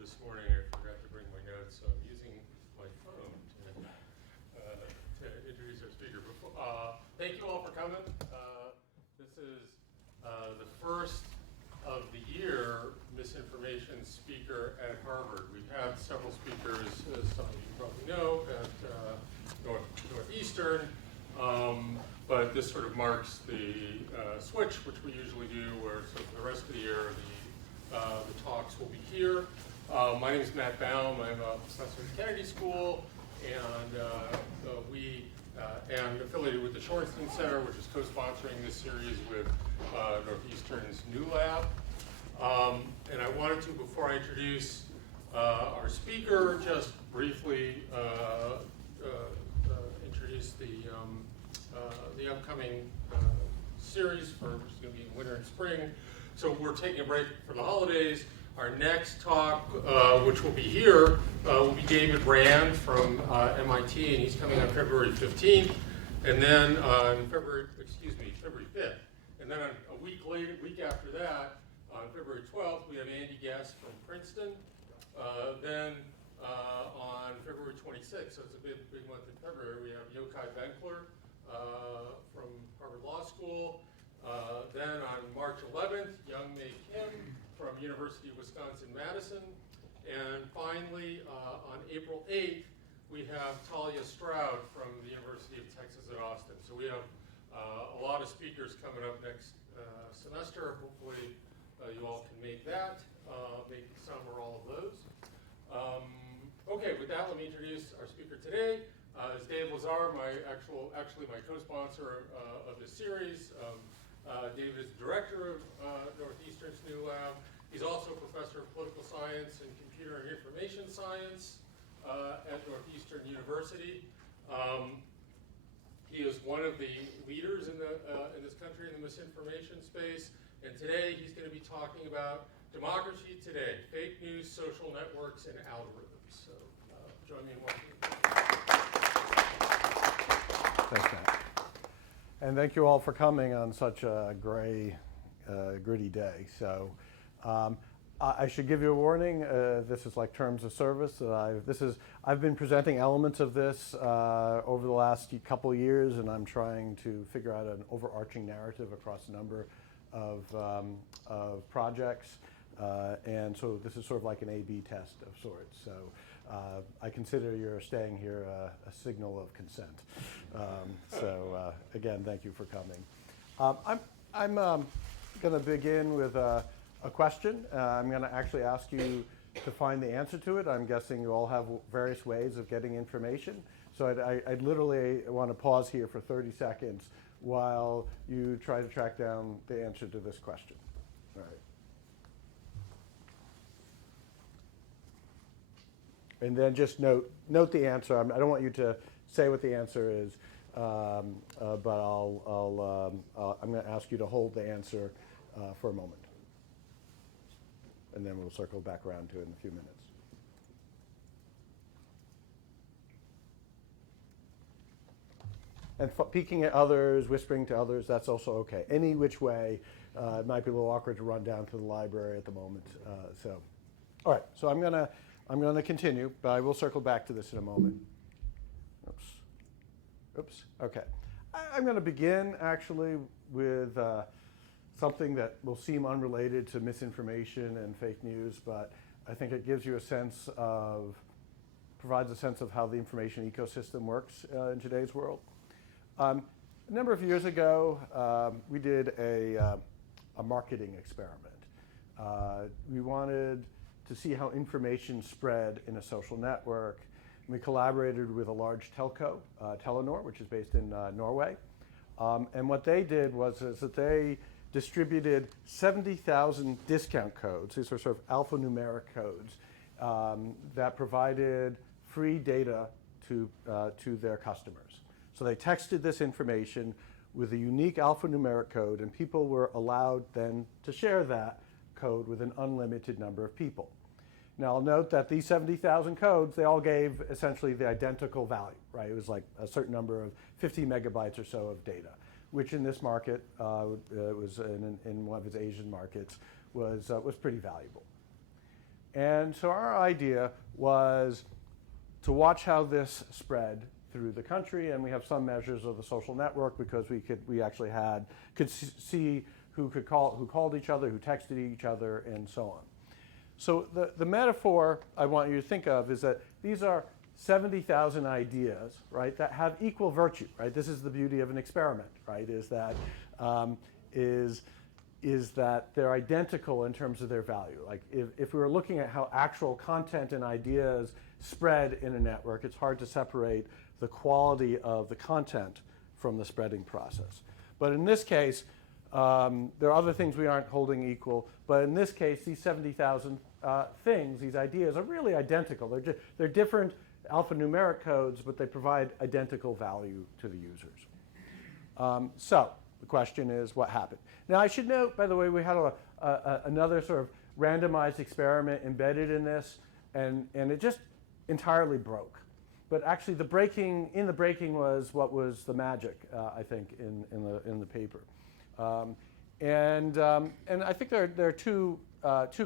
this morning. I forgot to bring my notes, so I'm using my phone to introduce our speaker. Thank you all for coming. This is the first of the year Misinformation speaker at Harvard. We've had several speakers, as some of you probably know, at Northeastern, but this sort of marks the switch, which we usually do, where so for the rest of the year the talks will be here. My name is Matt Baum. I'm a professor at the Kennedy School, and we am affiliated with the Shorenstein Center, which is co-sponsoring this series with Northeastern's NULab. And I wanted to, before I introduce our speaker, just briefly introduce the upcoming series, which is going to be in winter and spring. So we're taking a break for the holidays. Our next talk, which will be here, will be David Rand from MIT, and he's coming on February 15th, and then on February 5th. And then a week after that, on February 12th, we have Andy Guest from Princeton. Then on February 26th, so it's a big month in February, we have Yochai Benkler from Harvard Law School. Then on March 11th, Young Mae Kim from University of Wisconsin-Madison. And finally, on April 8th, we have Talia Stroud from the University of Texas at Austin. So we have a lot of speakers coming up next semester. Hopefully you all can make that, make some or all of those. Okay, with that, let me introduce our speaker today. Is Dave Lazer, actually my co-sponsor of this series. David is director of Northeastern's NULab. He's also a professor of political science and computer and information science at Northeastern University. He is one of the leaders in this country in the misinformation space, and today he's going to be talking about democracy today, fake news, social networks, and algorithms. So join me in welcoming. Thanks, Matt. And thank you all for coming on such a gray, gritty day. So I should give you a warning. This is like terms of service. I've been presenting elements of this over the last couple of years, and I'm trying to figure out an overarching narrative across a number of projects. And so this is sort of like an A/B test of sorts. So I consider your staying here a signal of consent. Again, thank you for coming. I'm going to begin with a question. I'm going to actually ask you to find the answer to it. I'm guessing you all have various ways of getting information. So I literally want to pause here for 30 seconds while you try to track down the answer to this question. All right. And then just note the answer. I don't want you to say what the answer is, but I'm going to ask you to hold the answer for a moment. And then we'll circle back around to it in a few minutes. And peeking at others, whispering to others, that's also okay. Any which way. It might be a little awkward to run down to the library at the moment. All right, so I'm going to continue, but I will circle back to this in a moment. Oops. Okay. I'm going to begin, actually, with something that will seem unrelated to misinformation and fake news, but I think it gives you provides a sense of how the information ecosystem works in today's world. A number of years ago, we did a marketing experiment. We wanted to see how information spread in a social network. We collaborated with a large telco, Telenor, which is based in Norway. And what they did was that they distributed 70,000 discount codes. These are sort of alphanumeric codes that provided free data to their customers. So they texted this information with a unique alphanumeric code, and people were allowed then to share that code with an unlimited number of people. Now, I'll note that these 70,000 codes, they all gave essentially the identical value, right? It was like a certain number of 50 megabytes or so of data, which in this market, was in one of its Asian markets, was pretty valuable. And so our idea was to watch how this spread through the country, and we have some measures of the social network because we actually could see who called each other, who texted each other, and so on. So the metaphor I want you to think of is that these are 70,000 ideas, right, that have equal virtue, right? This is the beauty of an experiment, right? Is that they're identical in terms of their value. Like if we were looking at how actual content and ideas spread in a network, it's hard to separate the quality of the content from the spreading process. But in this case, there are other things we aren't holding equal, but in this case, these 70,000 things, these ideas, are really identical. They're different alphanumeric codes, but they provide identical value to the users. So the question is, what happened? Now, I should note, by the way, we had another sort of randomized experiment embedded in this, and it just entirely broke. But actually, the breaking was what was the magic, I think, in the paper. And I think there are two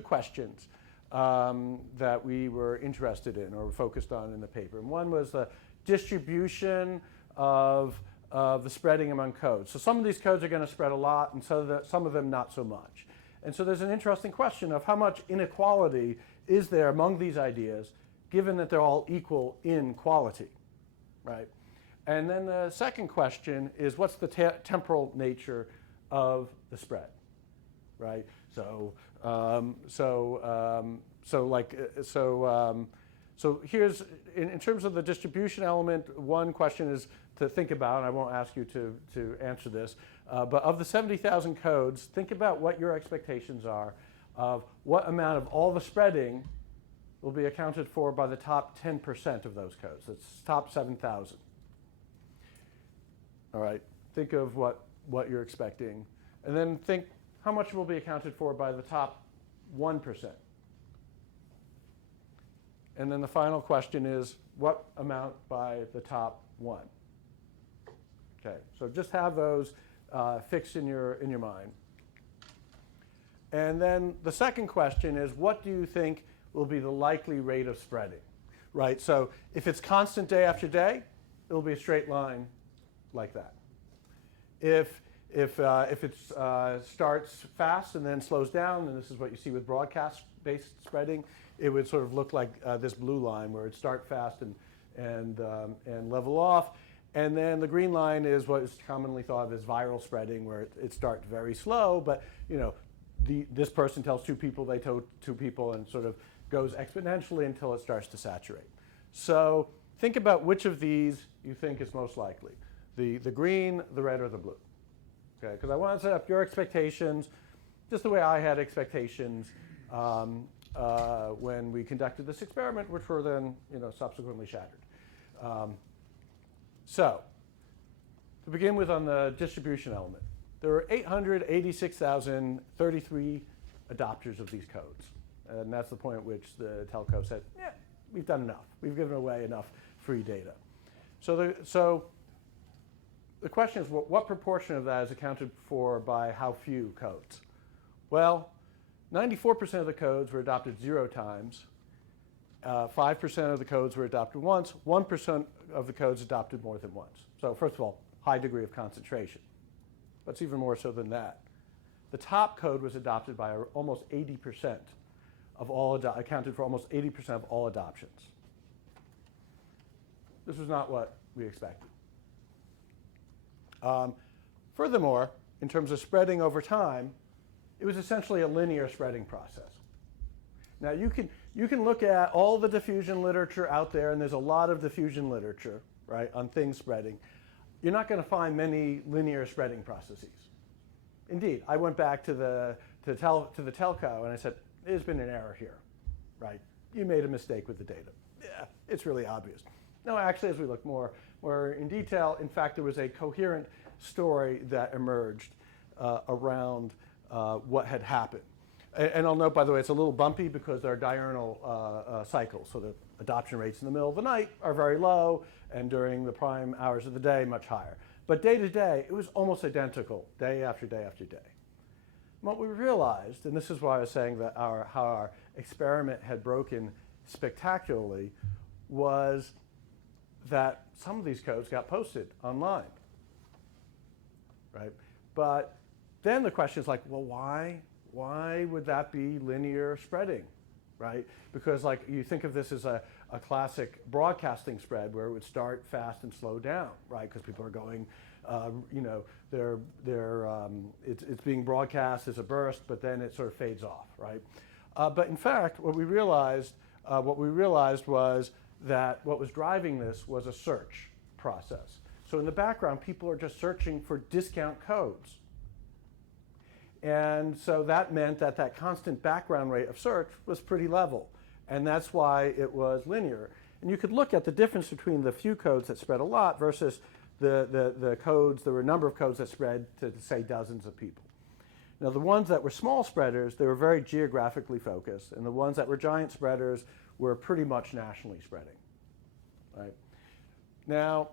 questions that we were interested in or focused on in the paper. And one was the distribution of the spreading among codes. So some of these codes are going to spread a lot, and some of them not so much. And so there's an interesting question of how much inequality is there among these ideas, given that they're all equal in quality, right? And then the second question is, what's the temporal nature of the spread, right? So here's, in terms of the distribution element, one question is to think about, and I won't ask you to answer this, but of the 70,000 codes, think about what your expectations are of what amount of all the spreading will be accounted for by the top 10% of those codes. That's top 7,000. All right, think of what you're expecting, and then think how much will be accounted for by the top 1%. And then the final question is, what amount by the top 1? Okay, so just have those fixed in your mind. And then the second question is, what do you think will be the likely rate of spreading, right? So if it's constant day after day, it'll be a straight line like that. If it starts fast and then slows down, and this is what you see with broadcast-based spreading, it would sort of look like this blue line where it start fast and level off. And then the green line is what is commonly thought of as viral spreading, where it starts very slow, but this person tells two people, they told two people, and sort of goes exponentially until it starts to saturate. So think about which of these you think is most likely, the green, the red, or the blue. Okay, because I want to set up your expectations just the way I had expectations when we conducted this experiment, which were then subsequently shattered. So to begin with, on the distribution element, there were 886,033 adopters of these codes. And that's the point at which the telco said, yeah, we've done enough. We've given away enough free data. So the question is, what proportion of that is accounted for by how few codes? Well, 94% of the codes were adopted 0 times. 5% of the codes were adopted once. 1% of the codes adopted more than once. So first of all, high degree of concentration. But it's even more so than that. The top code was adopted by almost 80% of all, accounted for almost 80% of all adoptions. This was not what we expected. Furthermore, in terms of spreading over time, it was essentially a linear spreading process. Now you can look at all the diffusion literature out there, and there's a lot of diffusion literature, right, on things spreading. You're not going to find many linear spreading processes. Indeed, I went back to the telco and I said, there's been an error here, right? You made a mistake with the data. Yeah, it's really obvious. No, actually, as we look more in detail, in fact, there was a coherent story that emerged around what had happened. And I'll note, by the way, it's a little bumpy because there are diurnal cycles. So the adoption rates in the middle of the night are very low, and during the prime hours of the day, much higher. But day to day, it was almost identical, day after day after day. What we realized, and this is why I was saying that how our experiment had broken spectacularly was that some of these codes got posted online, right? But then the question is like, well, why would that be linear spreading, right? Because like you think of this as a classic broadcasting spread where it would start fast and slow down, right? Because people are going, it's being broadcast as a burst, but then it sort of fades off, right? But in fact, what we realized was that what was driving this was a search process. So in the background, people are just searching for discount codes. And so that meant that that constant background rate of search was pretty level. And that's why it was linear. And you could look at the difference between the few codes that spread a lot versus the codes, there were a number of codes that spread to, say, dozens of people. Now, the ones that were small spreaders, they were very geographically focused. And the ones that were giant spreaders were pretty much nationally spreading, right? Now,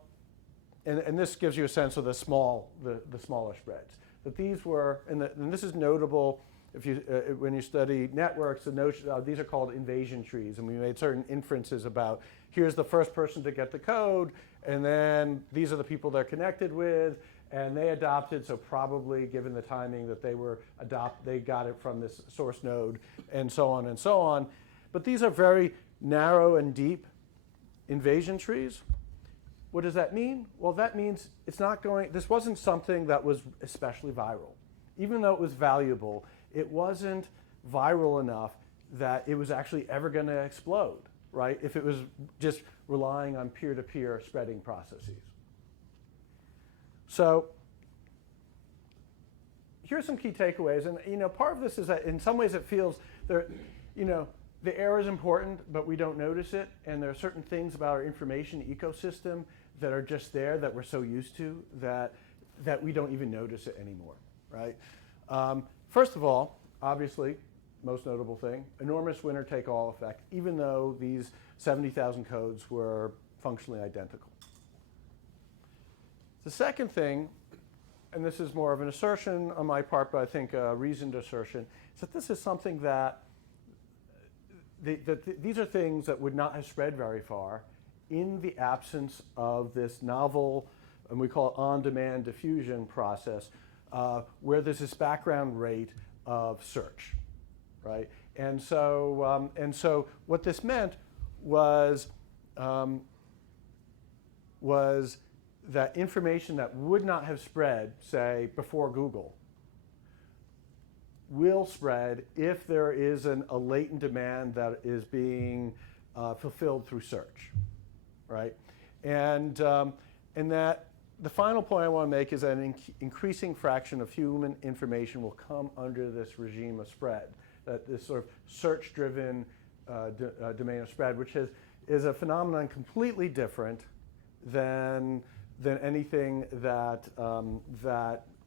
and this gives you a sense of the smaller spreads. That these were, and this is notable if you, when you study networks, the notion, these are called invasion trees, and we made certain inferences about here's the first person to get the code, and then these are the people they're connected with, and they adopted, so probably given the timing that they got it from this source node, and so on and so on. But these are very narrow and deep invasion trees. What does that mean? Well, that means this wasn't something that was especially viral. Even though it was valuable, it wasn't viral enough that it was actually ever going to explode, right? If it was just relying on peer-to-peer spreading processes. So here's some key takeaways. And part of this is that in some ways it feels the error is important, but we don't notice it. And there are certain things about our information ecosystem that are just there that we're so used to that we don't even notice it anymore, right? First of all, obviously, most notable thing, enormous winner-take-all effect, even though these 70,000 codes were functionally identical. The second thing, and this is more of an assertion on my part, but I think a reasoned assertion, is that this is something that these are things that would not have spread very far in the absence of this novel, and we call it on-demand diffusion process, where there's this background rate of search, right? And so what this meant was that information that would not have spread, say, before Google, will spread if there is a latent demand that is being fulfilled through search, right? And that the final point I want to make is that an increasing fraction of human information will come under this regime of spread, that this sort of search-driven domain of spread, which is a phenomenon completely different than anything that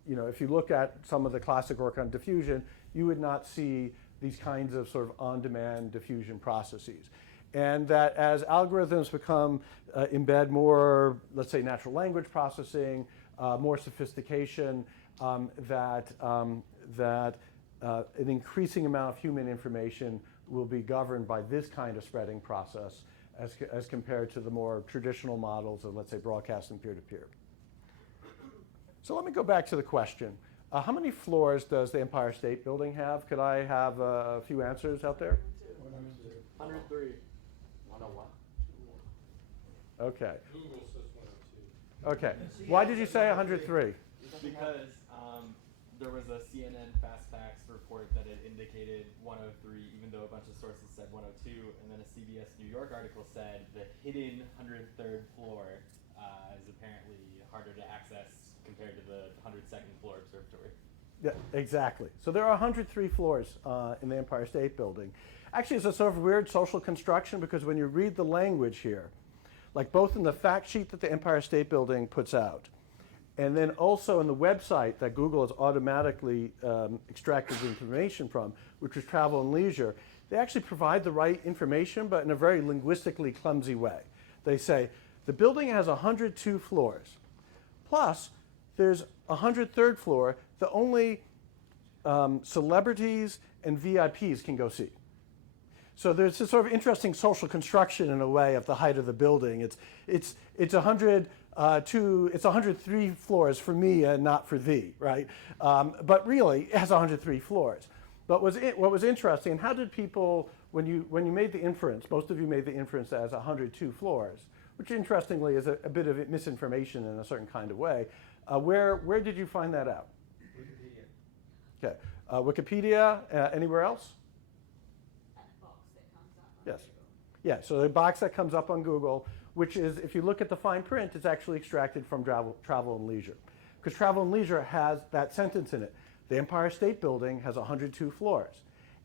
if you look at some of the classic work on diffusion, you would not see these kinds of sort of on-demand diffusion processes. And that as algorithms embed more, let's say, natural language processing, more sophistication, that an increasing amount of human information will be governed by this kind of spreading process as compared to the more traditional models of, let's say, broadcast and peer-to-peer. So let me go back to the question. How many floors does the Empire State Building have? Could I have a few answers out there? 103. 101. Okay. Google says 102. Okay. Why did you say 103? Because there was a CNN Fast Facts report that had indicated 103, even though a bunch of sources said 102, and then a CBS New York article said the hidden 103rd floor is apparently harder to access compared to the 102nd floor observatory. Yeah, exactly. So there are 103 floors in the Empire State Building. Actually, it's a sort of weird social construction because when you read the language here, like both in the fact sheet that the Empire State Building puts out, and then also in the website that Google has automatically extracted the information from, which is Travel and Leisure, they actually provide the right information, but in a very linguistically clumsy way. They say, the building has 102 floors, plus there's a 103rd floor that only celebrities and VIPs can go see. So there's this sort of interesting social construction in a way of the height of the building. It's 103 floors for me and not for thee, right? But really, it has 103 floors. But what was interesting, and how did people, when you made the inference, most of you made the inference as 102 floors, which interestingly is a bit of misinformation in a certain kind of way. Where did you find that out? Wikipedia. Okay, Wikipedia. Anywhere else? That box that comes up on Yes. Google. Yeah. So the box that comes up on Google, which is, if you look at the fine print, it's actually extracted from Travel and Leisure, because Travel and Leisure has that sentence in it. The Empire State Building has 102 floors,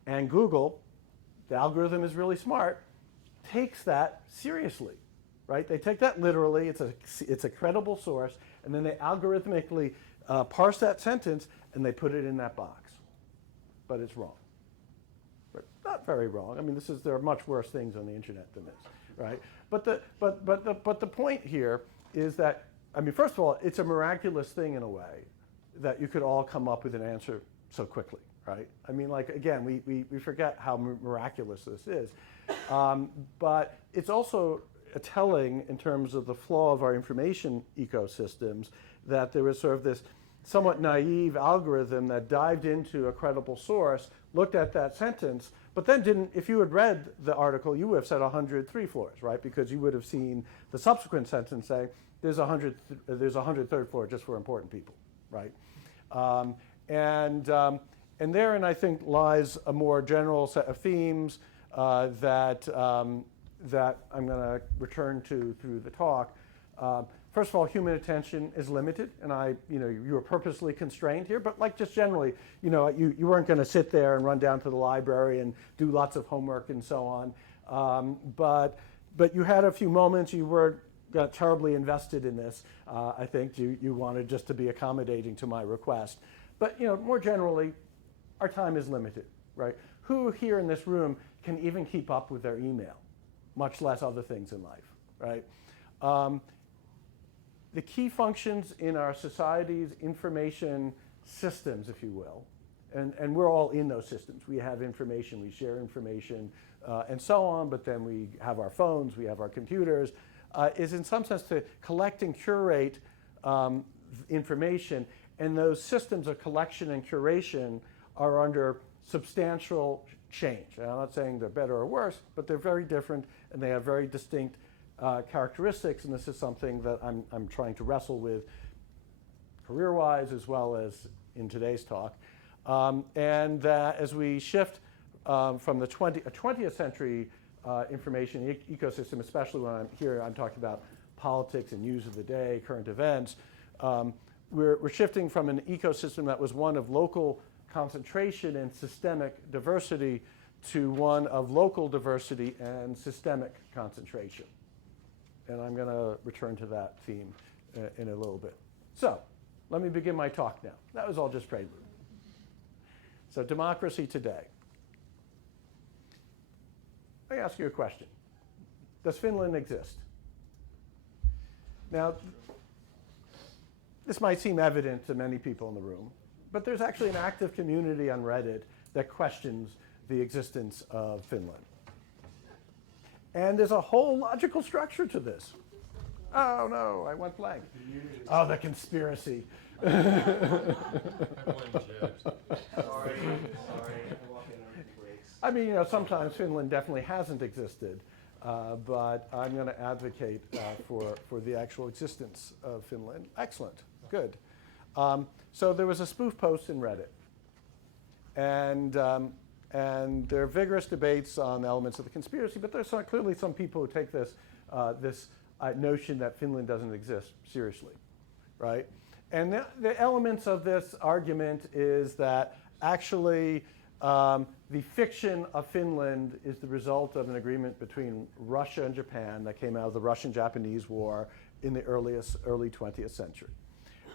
and Google, the algorithm is really smart, takes that seriously. Right? They take that literally. It's a credible source, and then they algorithmically parse that sentence and they put it in that box. But it's wrong. But not very wrong. I mean, there are much worse things on the internet than this, right? But the point here is that, I mean, first of all, it's a miraculous thing in a way that you could all come up with an answer so quickly, right? I mean, like, again, we forget how miraculous this is, but it's also telling in terms of the flaw of our information ecosystems that there was sort of this somewhat naive algorithm that dived into a credible source, looked at that sentence, but then didn't, if you had read the article, you would have said 103 floors, right? Because you would have seen the subsequent sentence say, there's a 103rd floor just for important people, right? And therein, I think, lies a more general set of themes that I'm going to return to through the talk. First of all, human attention is limited, and you were purposely constrained here, but like just generally, you weren't going to sit there and run down to the library and do lots of homework and so on. But you had a few moments. You were got terribly invested in this. I think you wanted just to be accommodating to my request. But more generally, our time is limited, right? Who here in this room can even keep up with their email, much less other things in life, right? The key functions in our society's information systems, if you will, and we're all in those systems. We have information, we share information, and so on, but then we have our phones, we have our computers, is in some sense to collect and curate information, and those systems of collection and curation are under substantial change. And I'm not saying they're better or worse, but they're very different, and they have very distinct characteristics, and this is something that I'm trying to wrestle with career-wise as well as in today's talk. And that as we shift from the 20th century information ecosystem, especially when I'm talking about politics and news of the day, current events, we're shifting from an ecosystem that was one of local concentration and systemic diversity to one of local diversity and systemic concentration. And I'm going to return to that theme in a little bit. So let me begin my talk now. That was all just prelude. So democracy today. Let me ask you a question. Does Finland exist? Now, this might seem evident to many people in the room, but there's actually an active community on Reddit that questions the existence of Finland. And there's a whole logical structure to this. Oh no, I went blank. Oh, the conspiracy. I blame Jed. Sorry, I'm walking on breaks. I mean, sometimes Finland definitely hasn't existed, but I'm going to advocate for the actual existence of Finland. Excellent, good. So there was a spoof post in Reddit, and there are vigorous debates on elements of the conspiracy, but there's clearly some people who take this notion that Finland doesn't exist seriously, right? And the elements of this argument is that actually the fiction of Finland is the result of an agreement between Russia and Japan that came out of the Russian-Japanese War in the early 20th century.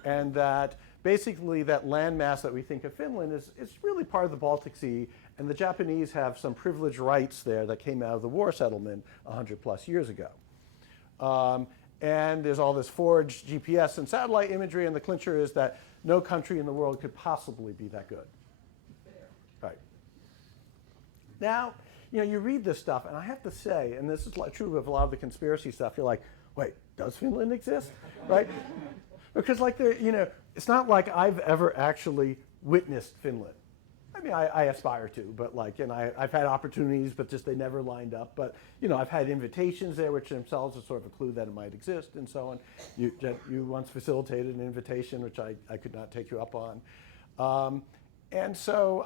And that basically that landmass that we think of Finland is really part of the Baltic Sea, and the Japanese have some privileged rights there that came out of the war settlement 100 plus years ago. And there's all this forged GPS and satellite imagery, and the clincher is that no country in the world could possibly be that good. Right. Now, you read this stuff, and I have to say, and this is true of a lot of the conspiracy stuff, you're like, wait, does Finland exist, right? Because it's not like I've ever actually witnessed Finland. I mean, I aspire to, but I've had opportunities, but just they never lined up. But I've had invitations there, which themselves are sort of a clue that it might exist, and so on. You once facilitated an invitation, which I could not take you up on, and so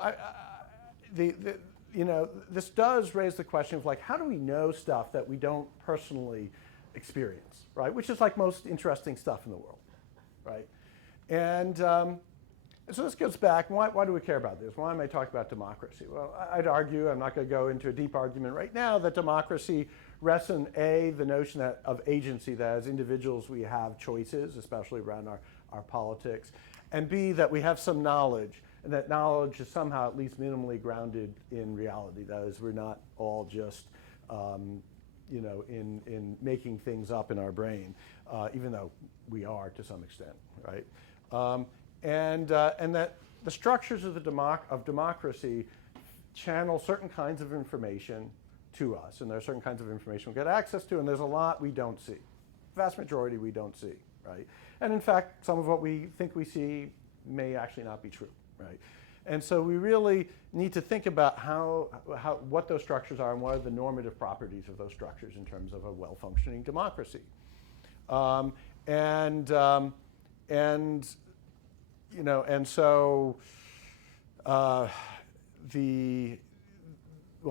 this does raise the question of how do we know stuff that we don't personally experience, right? Which is like most interesting stuff in the world, right? And so this goes back, why do we care about this? Why am I talking about democracy? Well, I'd argue, I'm not going to go into a deep argument right now, that democracy rests on A, the notion of agency, that as individuals we have choices, especially around our politics, and B, that we have some knowledge, and that knowledge is somehow at least minimally grounded in reality. That is, we're not all just in making things up in our brain, even though we are to some extent, right? And that the structures of democracy channel certain kinds of information to us, and there are certain kinds of information we get access to, and there's a lot we don't see. Vast majority we don't see, right? And in fact, some of what we think we see may actually not be true, right? And so we really need to think about what those structures are and what are the normative properties of those structures in terms of a well-functioning democracy. What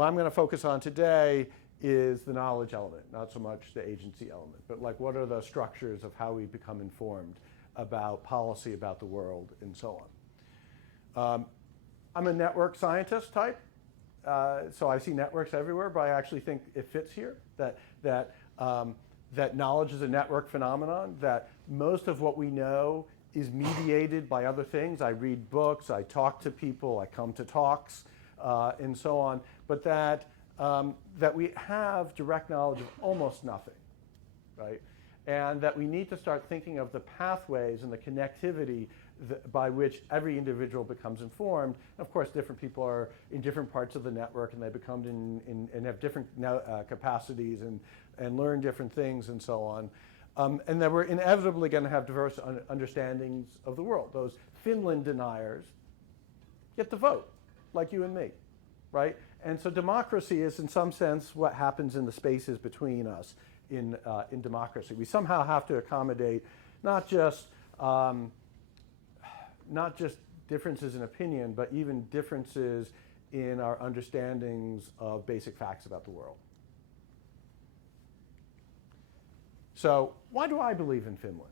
I'm going to focus on today is the knowledge element, not so much the agency element, but what are the structures of how we become informed about policy, about the world, and so on. I'm a network scientist type, so I see networks everywhere, but I actually think it fits here, that knowledge is a network phenomenon, that most of what we know is mediated by other things. I read books, I talk to people, I come to talks, and so on, but that we have direct knowledge of almost nothing, right? And that we need to start thinking of the pathways and the connectivity by which every individual becomes informed. Of course, different people are in different parts of the network, and they become and have different capacities and learn different things and so on. And that we're inevitably going to have diverse understandings of the world. Those Finland deniers get to vote, like you and me, right? And so democracy is, in some sense, what happens in the spaces between us in democracy. We somehow have to accommodate not just differences in opinion, but even differences in our understandings of basic facts about the world. So why do I believe in Finland?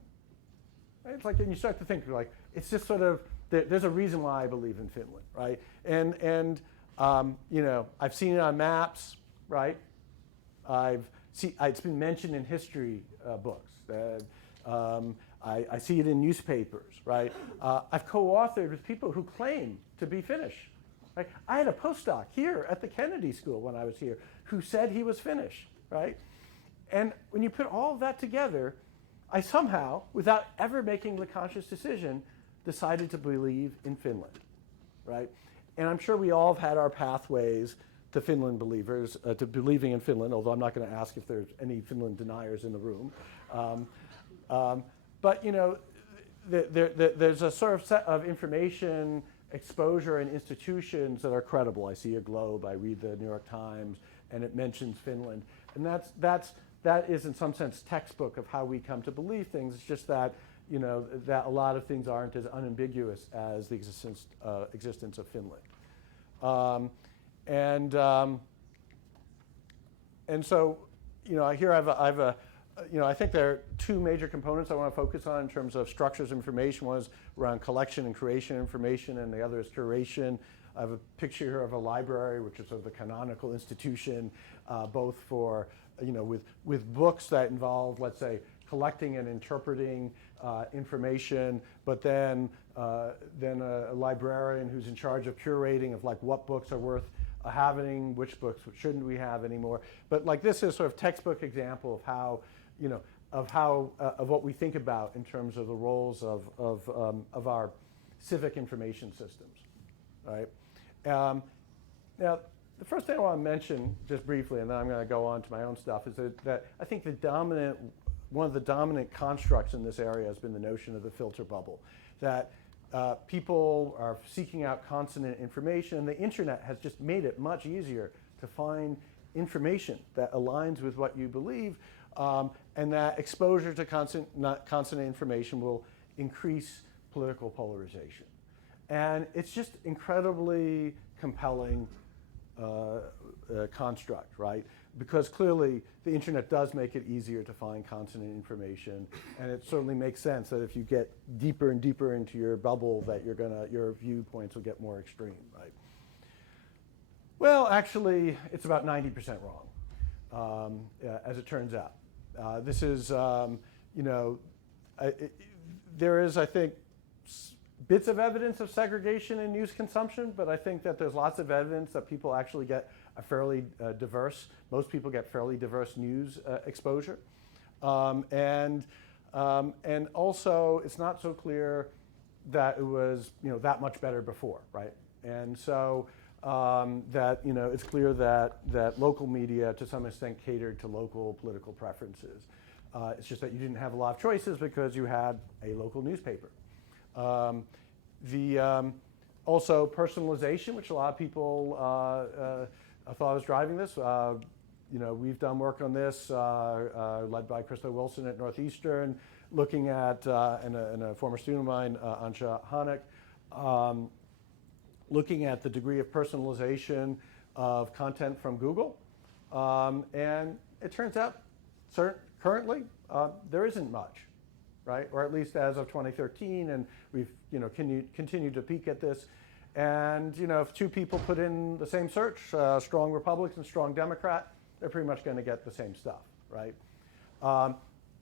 It's and you start to think it's just sort of, there's a reason why I believe in Finland, right? And I've seen it on maps, right? It's been mentioned in history books. I see it in newspapers, right? I've co-authored with people who claim to be Finnish. Right? I had a postdoc here at the Kennedy School when I was here who said he was Finnish, right? And when you put all of that together, I somehow, without ever making the conscious decision, decided to believe in Finland, right? And I'm sure we all have had our pathways to Finland believers, to believing in Finland, although I'm not going to ask if there's any Finland deniers in the room. But there's a sort of set of information, exposure, and institutions that are credible. I see a Globe, I read the New York Times, and it mentions Finland. And that is in some sense textbook of how we come to believe things. It's just that that a lot of things aren't as unambiguous as the existence of Finland. And so here I think there are two major components I want to focus on in terms of structures of information. One is around collection and creation of information, and the other is curation. I have a picture here of a library, which is sort of the canonical institution, both for with books that involve, let's say, collecting and interpreting information, but then a librarian who's in charge of curating of what books are worth having, which books shouldn't we have anymore. But this is sort of textbook example of of what we think about in terms of the roles of our civic information systems, right? Now, the first thing I want to mention, just briefly, and then I'm going to go on to my own stuff, is that I think one of the dominant constructs in this area has been the notion of the filter bubble, that people are seeking out consonant information, and the internet has just made it much easier to find information that aligns with what you believe, and that exposure to consonant information will increase political polarization. And it's just incredibly compelling construct, right? Because clearly the internet does make it easier to find consonant information, and it certainly makes sense that if you get deeper and deeper into your bubble, that your viewpoints will get more extreme, right? Well, actually, it's about 90% wrong, as it turns out. This is, there is, I think, bits of evidence of segregation in news consumption, but I think that there's lots of evidence that people actually get a fairly most people get fairly diverse news exposure. And also, it's not so clear that it was that much better before, right? And so that it's clear that local media to some extent catered to local political preferences. It's just that you didn't have a lot of choices because you had a local newspaper. Also personalization, which a lot of people thought was driving this. We've done work on this, led by Krista Wilson at Northeastern, looking at, and a former student of mine, Ansha Hanek, looking at the degree of personalization of content from Google. And it turns out, currently, there isn't much, right? Or at least as of 2013, and we've continued to peek at this. And if two people put in the same search, strong Republican, strong Democrat, they're pretty much going to get the same stuff, right?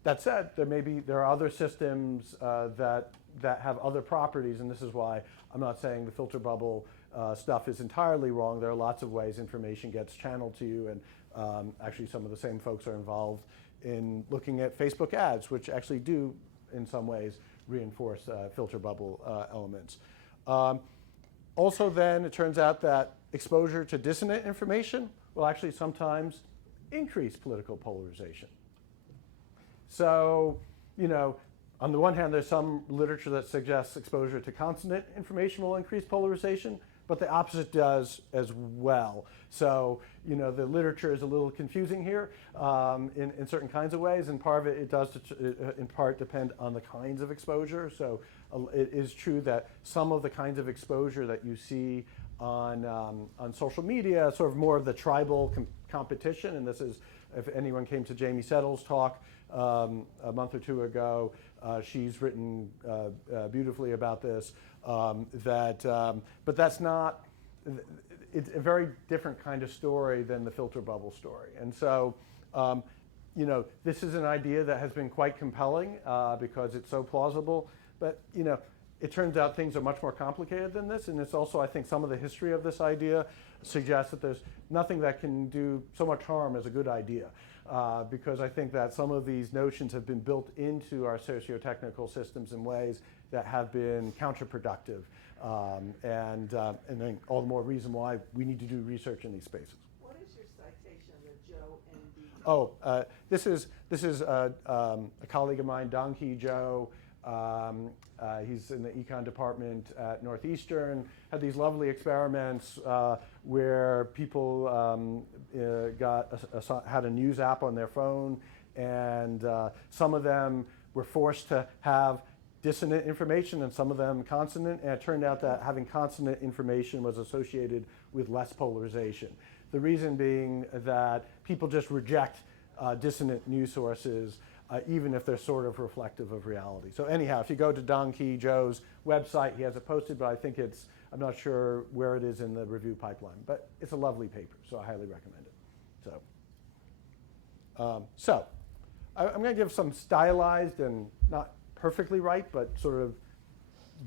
That said, there are other systems that have other properties, and this is why I'm not saying the filter bubble stuff is entirely wrong. There are lots of ways information gets channeled to you, and actually some of the same folks are involved in looking at Facebook ads, which actually do, in some ways, reinforce filter bubble elements. Also then, it turns out that exposure to dissonant information will actually sometimes increase political polarization. So, on the one hand, there's some literature that suggests exposure to consonant information will increase polarization, but the opposite does as well. So, the literature is a little confusing here in certain kinds of ways, and part of it does in part depend on the kinds of exposure. So it is true that some of the kinds of exposure that you see on social media, sort of more of the tribal competition, and this is, if anyone came to Jamie Settle's talk a month or two ago, she's written beautifully about this, but that's not, it's a very different kind of story than the filter bubble story. And so, this is an idea that has been quite compelling because it's so plausible, but, it turns out things are much more complicated than this, and it's also, I think, some of the history of this idea suggests that there's nothing that can do so much harm as a good idea. Because I think that some of these notions have been built into our socio-technical systems in ways that have been counterproductive, and then all the more reason why we need to do research in these spaces. What is your citation of the Joe ND? This is a colleague of mine, Dong-Hee Joe. He's in the econ department at Northeastern. Had these lovely experiments where people had a news app on their phone, and some of them were forced to have dissonant information and some of them consonant, and it turned out that having consonant information was associated with less polarization. The reason being that people just reject dissonant news sources even if they're sort of reflective of reality. So anyhow, if you go to Dong-Hee Joe's website, he has it posted, but I think I'm not sure where it is in the review pipeline, but it's a lovely paper, so I highly recommend it. So I'm going to give some stylized and not perfectly right, but sort of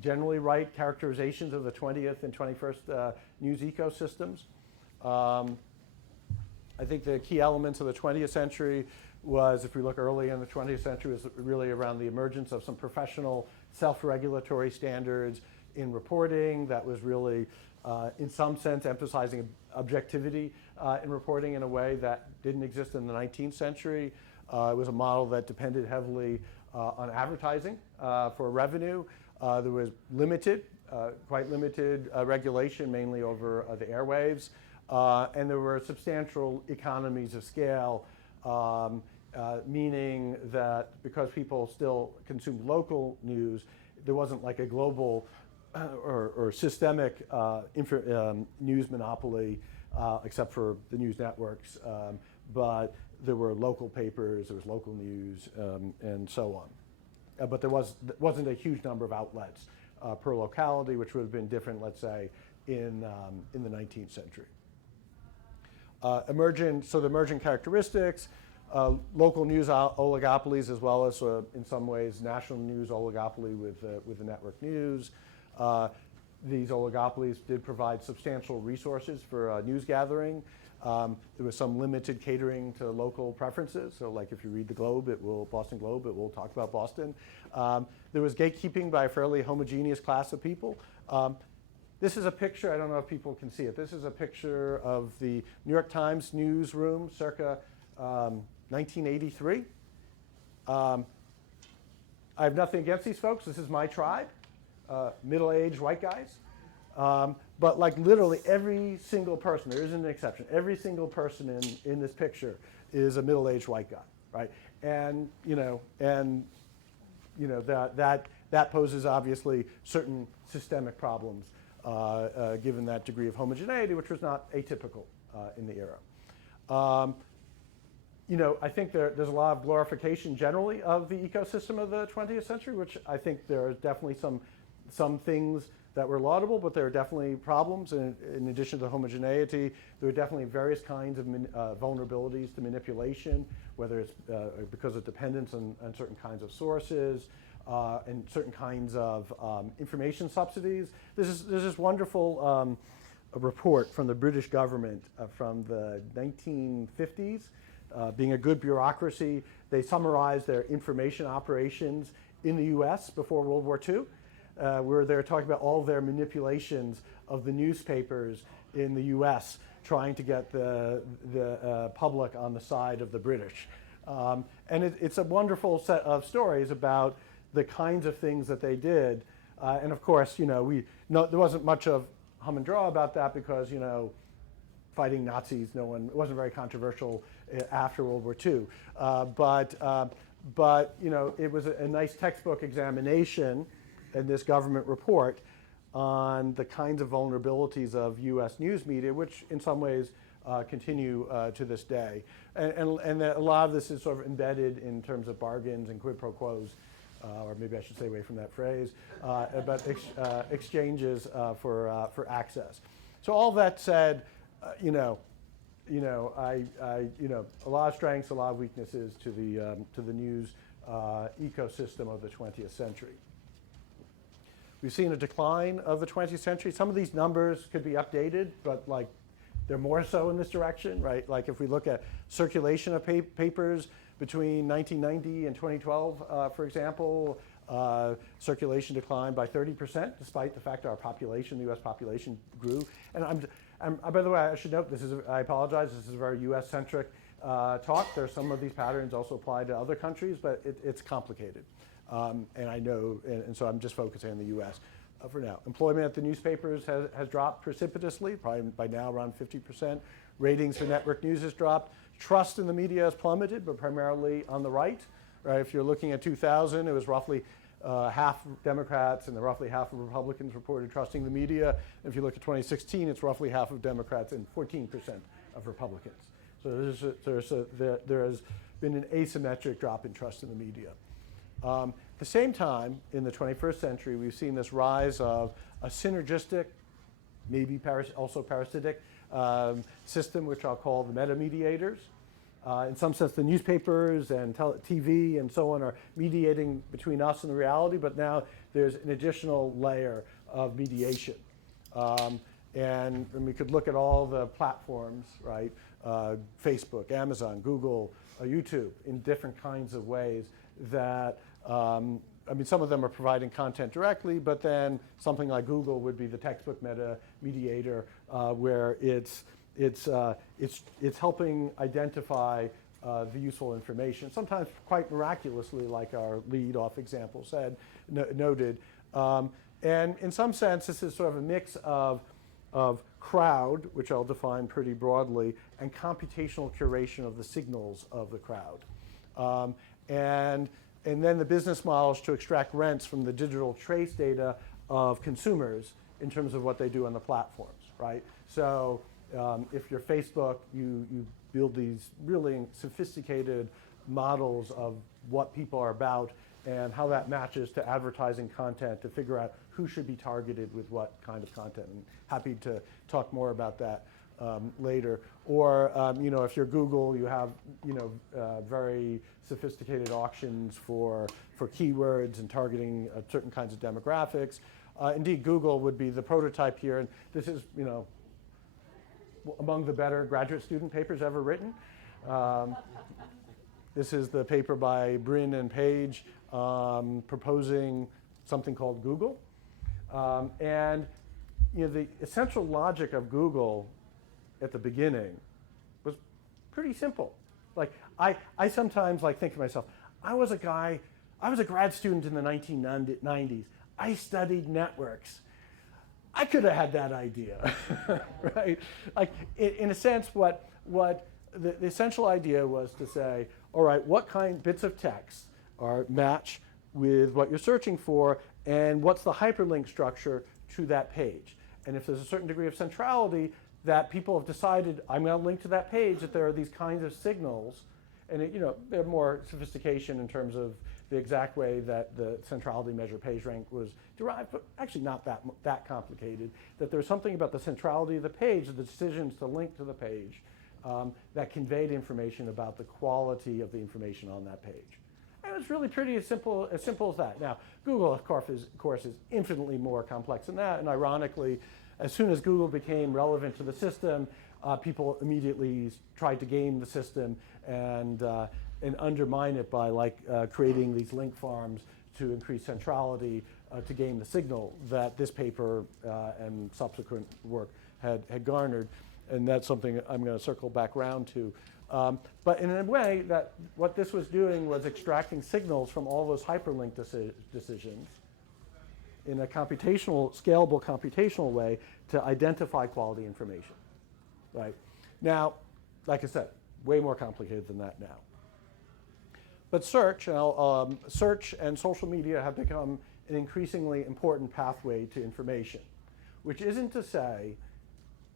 generally right characterizations of the 20th and 21st news ecosystems. I think the key elements of the 20th century was, if we look early in the 20th century, was really around the emergence of some professional self-regulatory standards in reporting that was really in some sense emphasizing objectivity in reporting in a way that didn't exist in the 19th century. It was a model that depended heavily on advertising for revenue. There was quite limited regulation, mainly over the airwaves. And there were substantial economies of scale, meaning that because people still consumed local news, there wasn't like a global or systemic news monopoly, except for the news networks. But there were local papers, there was local news, and so on. But there wasn't a huge number of outlets per locality, which would have been different, let's say, in the 19th century. The emergent characteristics, local news oligopolies, as well as in some ways national news oligopoly with the network news. These oligopolies did provide substantial resources for news gathering. There was some limited catering to local preferences. So like if you read the Globe, Boston Globe, it will talk about Boston. There was gatekeeping by a fairly homogeneous class of people. This is a picture, I don't know if people can see it. This is a picture of the New York Times newsroom circa 1983. I have nothing against these folks. This is my tribe, middle-aged white guys. But like literally every single person, there isn't an exception, every single person in this picture is a middle-aged white guy, right? And that poses obviously certain systemic problems given that degree of homogeneity, which was not atypical in the era. I think there's a lot of glorification generally of the ecosystem of the 20th century, which I think there are definitely some things that were laudable, but there are definitely problems. In addition to the homogeneity, there are definitely various kinds of vulnerabilities to manipulation, whether it's because of dependence on certain kinds of sources and certain kinds of information subsidies. There's this wonderful report from the British government from the 1950s. Being a good bureaucracy, they summarized their information operations in the US before World War II. Where they're talking about all their manipulations of the newspapers in the US, trying to get the public on the side of the British. And it's a wonderful set of stories about the kinds of things that they did. And of course, there wasn't much of hum and draw about that because, fighting Nazis, it wasn't very controversial after World War II. But it was a nice textbook examination in this government report on the kinds of vulnerabilities of US news media, which in some ways continue to this day. And a lot of this is sort of embedded in terms of bargains and quid pro quos, or maybe I should stay away from that phrase, about exchanges for access. So all that said, a lot of strengths, a lot of weaknesses to the news ecosystem of the 20th century. We've seen a decline of the 20th century. Some of these numbers could be updated, but they're more so in this direction, right? Like if we look at circulation of papers between 1990 and 2012, for example, circulation declined by 30%, despite the fact that the U.S. population grew. And by the way, I should note, I apologize, this is a very US-centric talk. There's some of these patterns also apply to other countries, but it's complicated. And I know, and so I'm just focusing on the US for now. Employment at the newspapers has dropped precipitously, probably by now around 50%. Ratings for network news has dropped. Trust in the media has plummeted, but primarily on the right. Right? If you're looking at 2000, it was roughly half Democrats and roughly half of Republicans reported trusting the media. And if you look at 2016, it's roughly half of Democrats and 14% of Republicans. So there has been an asymmetric drop in trust in the media. At the same time, in the 21st century, we've seen this rise of a synergistic, maybe also parasitic system, which I'll call the meta-mediators. In some sense, the newspapers and TV and so on are mediating between us and the reality, but now there's an additional layer of mediation. And we could look at all the platforms, right? Facebook, Amazon, Google, YouTube, in different kinds of ways that I mean, some of them are providing content directly, but then something like Google would be the textbook meta mediator, where it's helping identify the useful information, sometimes quite miraculously, like our lead-off example noted. And in some sense, this is sort of a mix of crowd, which I'll define pretty broadly, and computational curation of the signals of the crowd. And then the business models to extract rents from the digital trace data of consumers in terms of what they do on the platforms, right? So if you're Facebook, you build these really sophisticated models of what people are about and how that matches to advertising content to figure out who should be targeted with what kind of content. And happy to talk more about that later. Or if you're Google, you have very sophisticated auctions for keywords and targeting certain kinds of demographics. Indeed, Google would be the prototype here, and this is among the better graduate student papers ever written. This is the paper by Brin and Page proposing something called Google. And the essential logic of Google at the beginning was pretty simple. Like I sometimes think to myself, I was a grad student in the 1990s. I studied networks. I could have had that idea, right? Like in a sense, what the essential idea was to say, all right, what kind bits of text match with what you're searching for, and what's the hyperlink structure to that page? And if there's a certain degree of centrality that people have decided, I'm going to link to that page, that there are these kinds of signals, and they have more sophistication in terms of the exact way that the centrality measure PageRank was derived, but actually not that complicated, that there's something about the centrality of the page, the decisions to link to the page, that conveyed information about the quality of the information on that page. And it's really pretty as simple as that. Now, Google, of course, is infinitely more complex than that, and ironically, as soon as Google became relevant to the system, people immediately tried to game the system and undermine it by creating these link farms to increase centrality to game the signal that this paper and subsequent work had garnered. And that's something I'm going to circle back around to. But in a way, that what this was doing was extracting signals from all those hyperlink decisions in a scalable computational way to identify quality information, right? Now, like I said, way more complicated than that now. But search and social media have become an increasingly important pathway to information, which isn't to say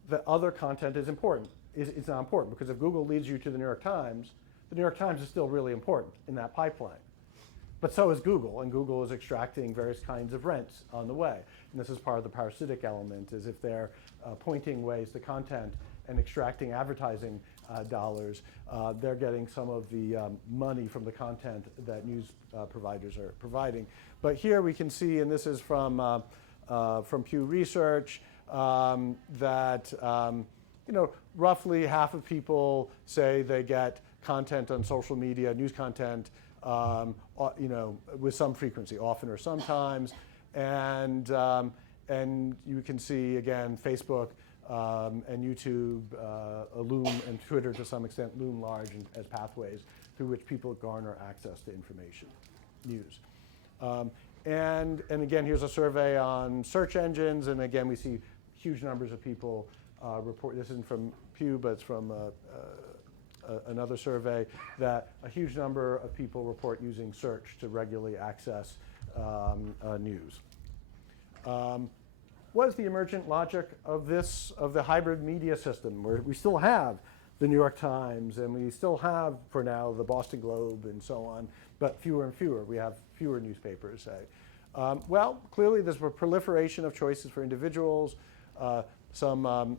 that other content is important. It's not important, because if Google leads you to the New York Times is still really important in that pipeline. But so is Google, and Google is extracting various kinds of rents on the way. And this is part of the parasitic element, is if they're pointing ways to content and extracting advertising dollars, they're getting some of the money from the content that news providers are providing. But here we can see, and this is from Pew Research, that roughly half of people say they get content on social media, news content, with some frequency, often or sometimes, and you can see again Facebook and YouTube, loom, and Twitter to some extent loom large as pathways through which people garner access to information, news. And again, here's a survey on search engines, and again we see huge numbers of people report. This isn't from Pew, but it's from another survey, that a huge number of people report using search to regularly access news. What is the emergent logic of the hybrid media system, where we still have the New York Times, and we still have, for now, the Boston Globe and so on, but fewer and fewer. We have fewer newspapers, say. Well, clearly there's a proliferation of choices for individuals, some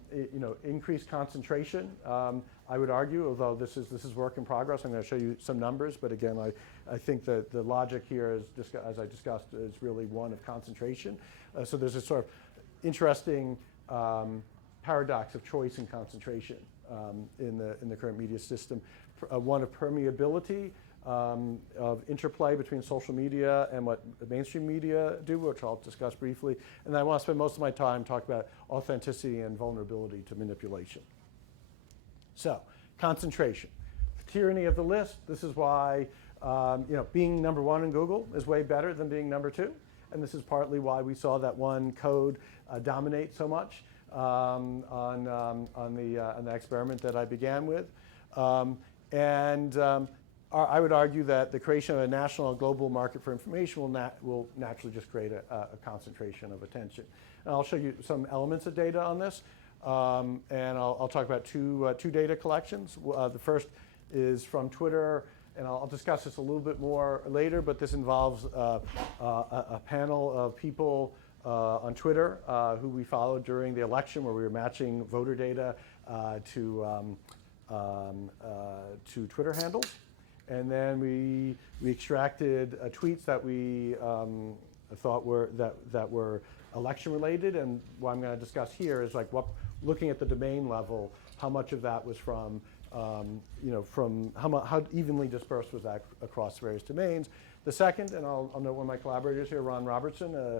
increased concentration, I would argue, although this is work in progress. I'm going to show you some numbers, but again, I think that the logic here, as I discussed, is really one of concentration. So there's a sort of interesting paradox of choice and concentration in the current media system. One of permeability, of interplay between social media and what the mainstream media do, which I'll discuss briefly. And I want to spend most of my time talking about authenticity and vulnerability to manipulation. So, concentration. The tyranny of the list. This is why being number one in Google is way better than being number two. And this is partly why we saw that one code dominate so much on the experiment that I began with. I would argue that the creation of a national and global market for information will naturally just create a concentration of attention. And I'll show you some elements of data on this. And I'll talk about two data collections. The first is from Twitter, and I'll discuss this a little bit more later, but this involves a panel of people on Twitter who we followed during the election, where we were matching voter data to Twitter handles. And then we extracted tweets that we thought were election related. And what I'm going to discuss here is looking at the domain level, how much of that was from how evenly dispersed was that across various domains. The second, and I'll note one of my collaborators here, Ron Robertson, in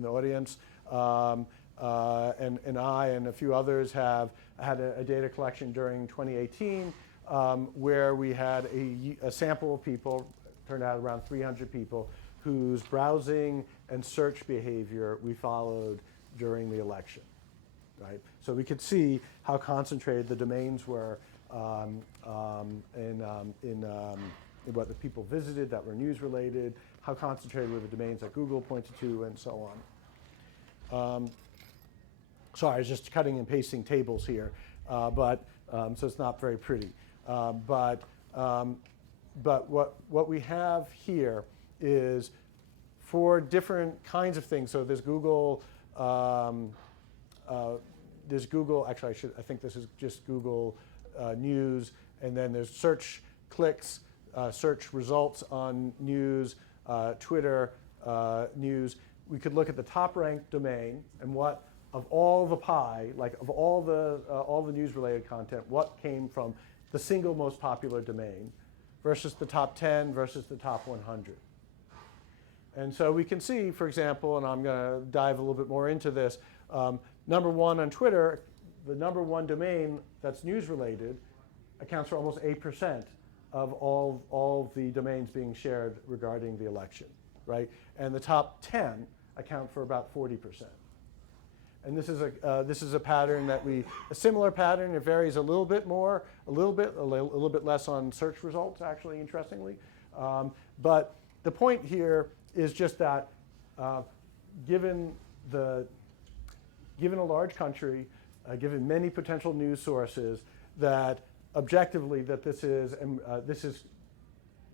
the audience, and I and a few others have had a data collection during 2018 where we had a sample of people, turned out around 300 people, whose browsing and search behavior we followed during the election. Right? So we could see how concentrated the domains were in what the people visited that were news related, how concentrated were the domains that Google pointed to, and so on. Sorry, I was just cutting and pasting tables here, so it's not very pretty. But what we have here is for different kinds of things. So there's Google. Actually, I think this is just Google News, and then there's search clicks, search results on news, Twitter news. We could look at the top-ranked domain and what of all the pie, of all the news-related content, what came from the single most popular domain versus the top 10 versus the top 100. And so we can see, for example, and I'm going to dive a little bit more into this, number one on Twitter, the number one domain that's news-related accounts for almost 8% of all the domains being shared regarding the election, right? And the top 10 account for about 40%. And this is a pattern a similar pattern. It varies a little bit more, a little bit less on search results, actually, interestingly. But the point here is just that given a large country, given many potential news sources, that objectively this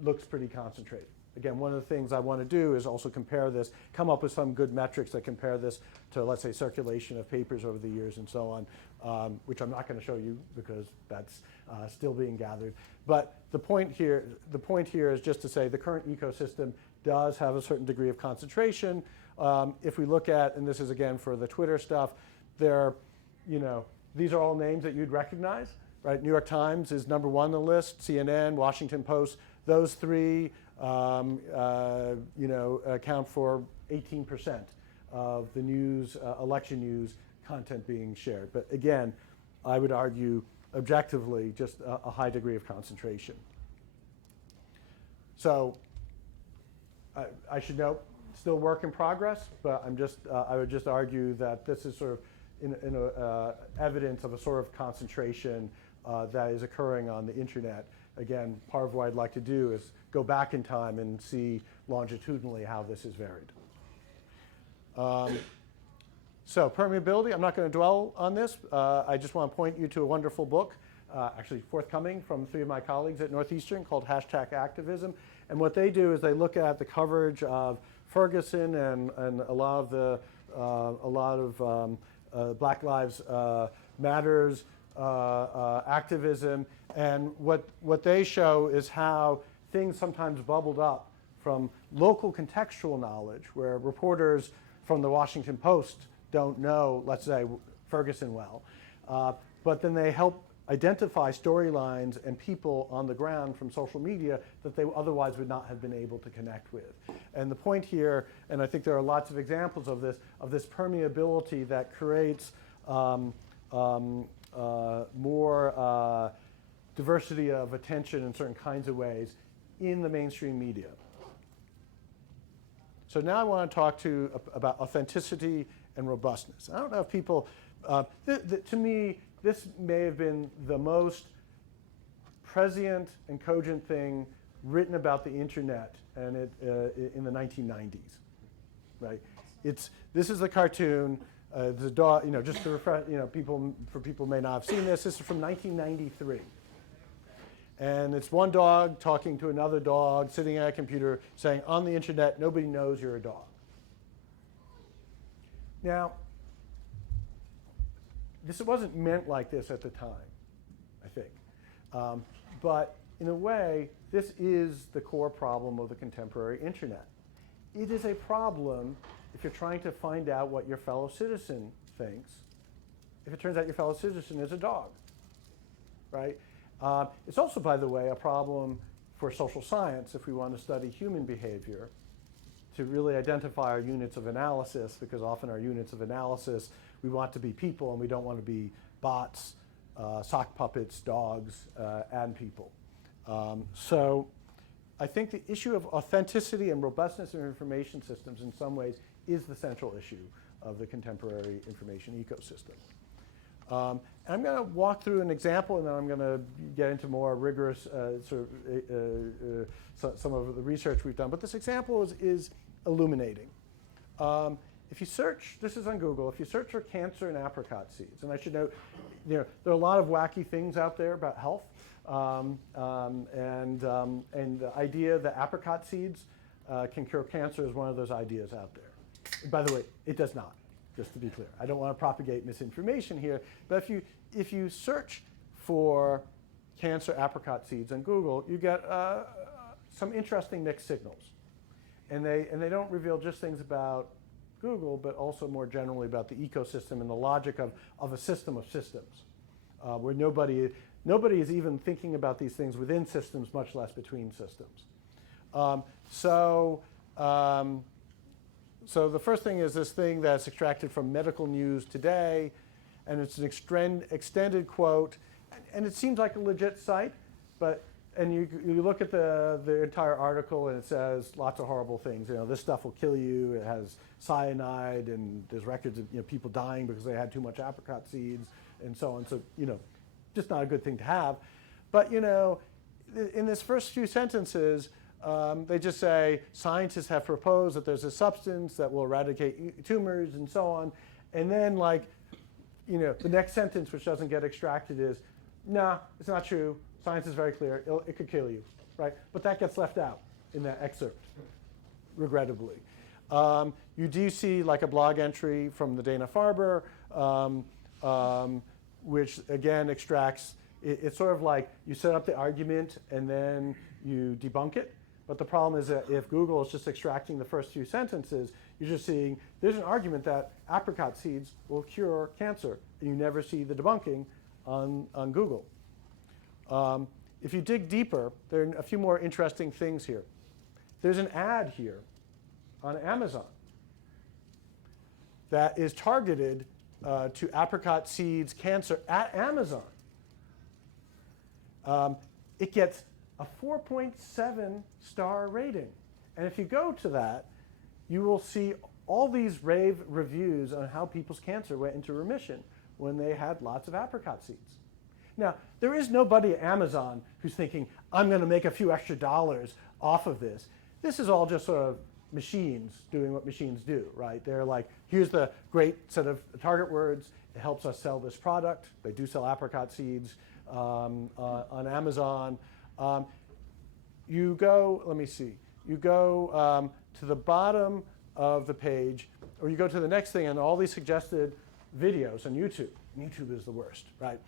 looks pretty concentrated. Again, one of the things I want to do is also compare this, come up with some good metrics that compare this to, let's say, circulation of papers over the years and so on, which I'm not going to show you because that's still being gathered. But the point here is just to say the current ecosystem does have a certain degree of concentration. If we look at, and this is again for the Twitter stuff, these are all names that you'd recognize, right? New York Times is number one on the list, CNN, Washington Post, those three account for 18% of the news, election news content being shared. But again, I would argue objectively just a high degree of concentration. So I should note, still work in progress, but I would just argue that this is sort of evidence of a sort of concentration that is occurring on the internet. Again, part of what I'd like to do is go back in time and see longitudinally how this is varied. So permeability, I'm not going to dwell on this. I just want to point you to a wonderful book, actually forthcoming from 3 of my colleagues at Northeastern, called #Activism. And what they do is they look at the coverage of Ferguson and a lot of Black Lives Matters activism, and what they show is how things sometimes bubbled up from local contextual knowledge, where reporters from the Washington Post don't know, let's say, Ferguson well, but then they help identify storylines and people on the ground from social media that they otherwise would not have been able to connect with. And the point here, and I think there are lots of examples of this permeability that creates more diversity of attention in certain kinds of ways in the mainstream media. So now I want to talk about authenticity and robustness. I don't know if people, to me, this may have been the most prescient and cogent thing written about the internet and in the 1990s, right? This is a cartoon. The dog, just to refresh, people may not have seen this. This is from 1993. And it's one dog talking to another dog, sitting at a computer, saying, on the internet, nobody knows you're a dog. Now, this wasn't meant like this at the time, I think. But in a way, this is the core problem of the contemporary internet. It is a problem if you're trying to find out what your fellow citizen thinks, if it turns out your fellow citizen is a dog, right? It's also, by the way, a problem for social science if we want to study human behavior, to really identify our units of analysis, because often our units of analysis, we want to be people and we don't want to be bots, sock puppets, dogs, and people. So I think the issue of authenticity and robustness of information systems in some ways is the central issue of the contemporary information ecosystem. And I'm going to walk through an example, and then I'm going to get into more rigorous some of the research we've done. But this example is illuminating. If you search, this is on Google, if you search for cancer in apricot seeds, and I should note, there are a lot of wacky things out there about health, and the idea that apricot seeds can cure cancer is one of those ideas out there. By the way, it does not. Just to be clear, I don't want to propagate misinformation here, but if you search for cancer apricot seeds on Google, you get some interesting mixed signals, and they don't reveal just things about Google, but also more generally about the ecosystem and the logic of a system of systems, where nobody is even thinking about these things within systems, much less between systems. So the first thing is this thing that's extracted from Medical News Today, and it's an extended quote, and it seems like a legit site, and you look at the entire article, and it says lots of horrible things. This stuff will kill you. It has cyanide, and there's records of people dying because they had too much apricot seeds, and so on. So just not a good thing to have. But in this first few sentences, they just say scientists have proposed that there's a substance that will eradicate tumors and so on, and then the next sentence, which doesn't get extracted, is, nah, it's not true. Science is very clear. It could kill you, right? But that gets left out in that excerpt, regrettably. You do see a blog entry from the Dana-Farber, which again extracts. It's sort of like you set up the argument and then you debunk it. But the problem is that if Google is just extracting the first few sentences, you're just seeing there's an argument that apricot seeds will cure cancer, and you never see the debunking on Google. If you dig deeper, there are a few more interesting things here. There's an ad here on Amazon that is targeted to apricot seeds cancer at Amazon. It gets a 4.7 star rating. And if you go to that, you will see all these rave reviews on how people's cancer went into remission when they had lots of apricot seeds. Now, there is nobody at Amazon who's thinking, I'm going to make a few extra dollars off of this. This is all just sort of machines doing what machines do, right? They're like, here's the great set of target words. It helps us sell this product. They do sell apricot seeds on Amazon. You go, let me see. You go to the bottom of the page, or you go to the next thing, and all these suggested videos on YouTube. YouTube is the worst, right?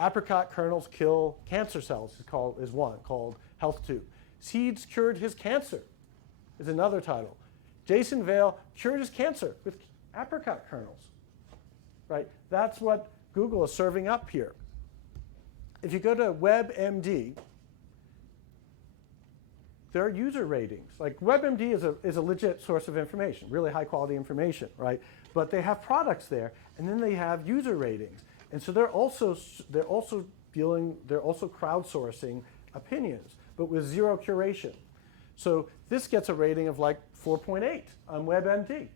Apricot kernels kill cancer cells is one, called Health 2. Seeds cured his cancer is another title. Jason Vale cured his cancer with apricot kernels, right? That's what Google is serving up here. if you go to WebMD, there are user ratings. Like WebMD is a legit source of information, really high quality information, right? But they have products there, and then they have user ratings. And so they're also crowdsourcing opinions, but with zero curation. So this gets a rating of like 4.8 on WebMD.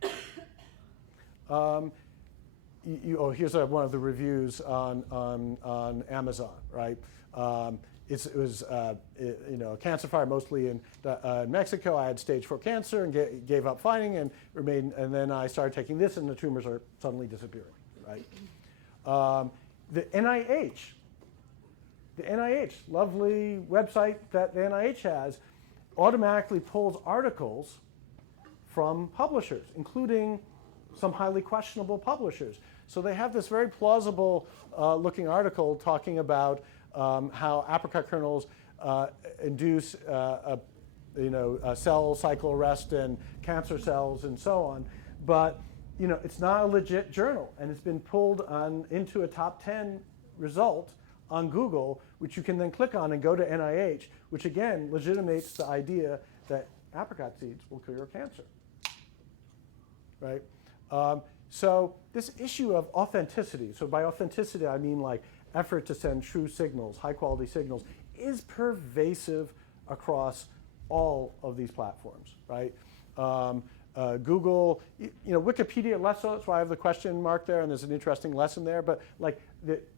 Here's one of the reviews on Amazon, right? It was a cancer fire mostly in Mexico. I had stage 4 cancer and gave up fighting and then I started taking this and the tumors are suddenly disappearing, right? The NIH, lovely website that the NIH has, automatically pulls articles from publishers, including some highly questionable publishers. So they have this very plausible looking article talking about how apricot kernels induce a cell cycle arrest in cancer cells and so on. But it's not a legit journal, and it's been pulled into a top 10 result on Google, which you can then click on and go to NIH, which again legitimates the idea that apricot seeds will cure cancer, right? So this issue of authenticity, so by authenticity I mean like effort to send true signals, high quality signals, is pervasive across all of these platforms, right? Google, Wikipedia less so, that's why I have the question mark there, and there's an interesting lesson there, but like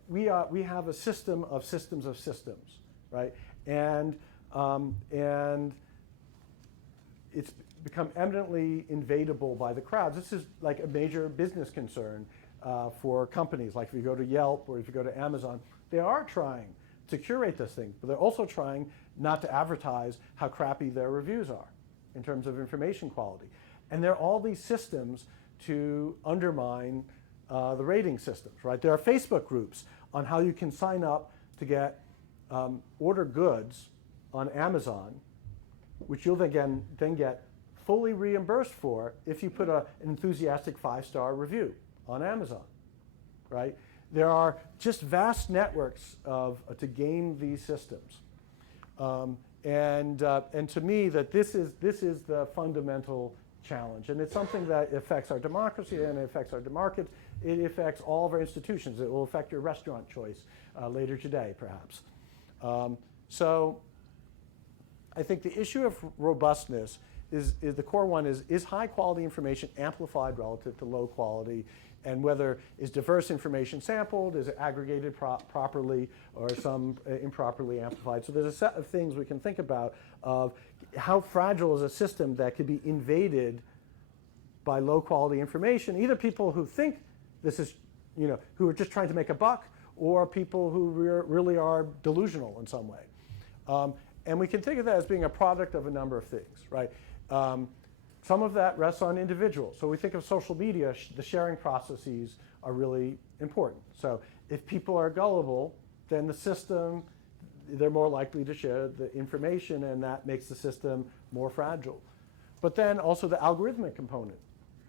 we have a system of systems of systems, right? And it's become eminently invadable by the crowds. This is like a major business concern for companies. Like if you go to Yelp or if you go to Amazon, they are trying to curate this thing, but they're also trying not to advertise how crappy their reviews are in terms of information quality. And there are all these systems to undermine the rating systems, right? There are Facebook groups on how you can sign up to get order goods on Amazon, which you'll then get fully reimbursed for if you put an enthusiastic 5-star review on Amazon, right? There are just vast networks to game these systems. And to me, that this is the fundamental challenge. And it's something that affects our democracy and it affects our markets. It affects all of our institutions. It will affect your restaurant choice later today, perhaps. So I think the issue of robustness is the core one is high quality information amplified relative to low quality, and whether is diverse information sampled, is it aggregated properly, or some improperly amplified. So there's a set of things we can think about of how fragile is a system that could be invaded by low quality information, either people who think this is, who are just trying to make a buck, or people who really are delusional in some way. And we can think of that as being a product of a number of things, right? Some of that rests on individuals. So we think of social media, the sharing processes are really important. So if people are gullible, then the system, they're more likely to share the information, and that makes the system more fragile. But then also the algorithmic component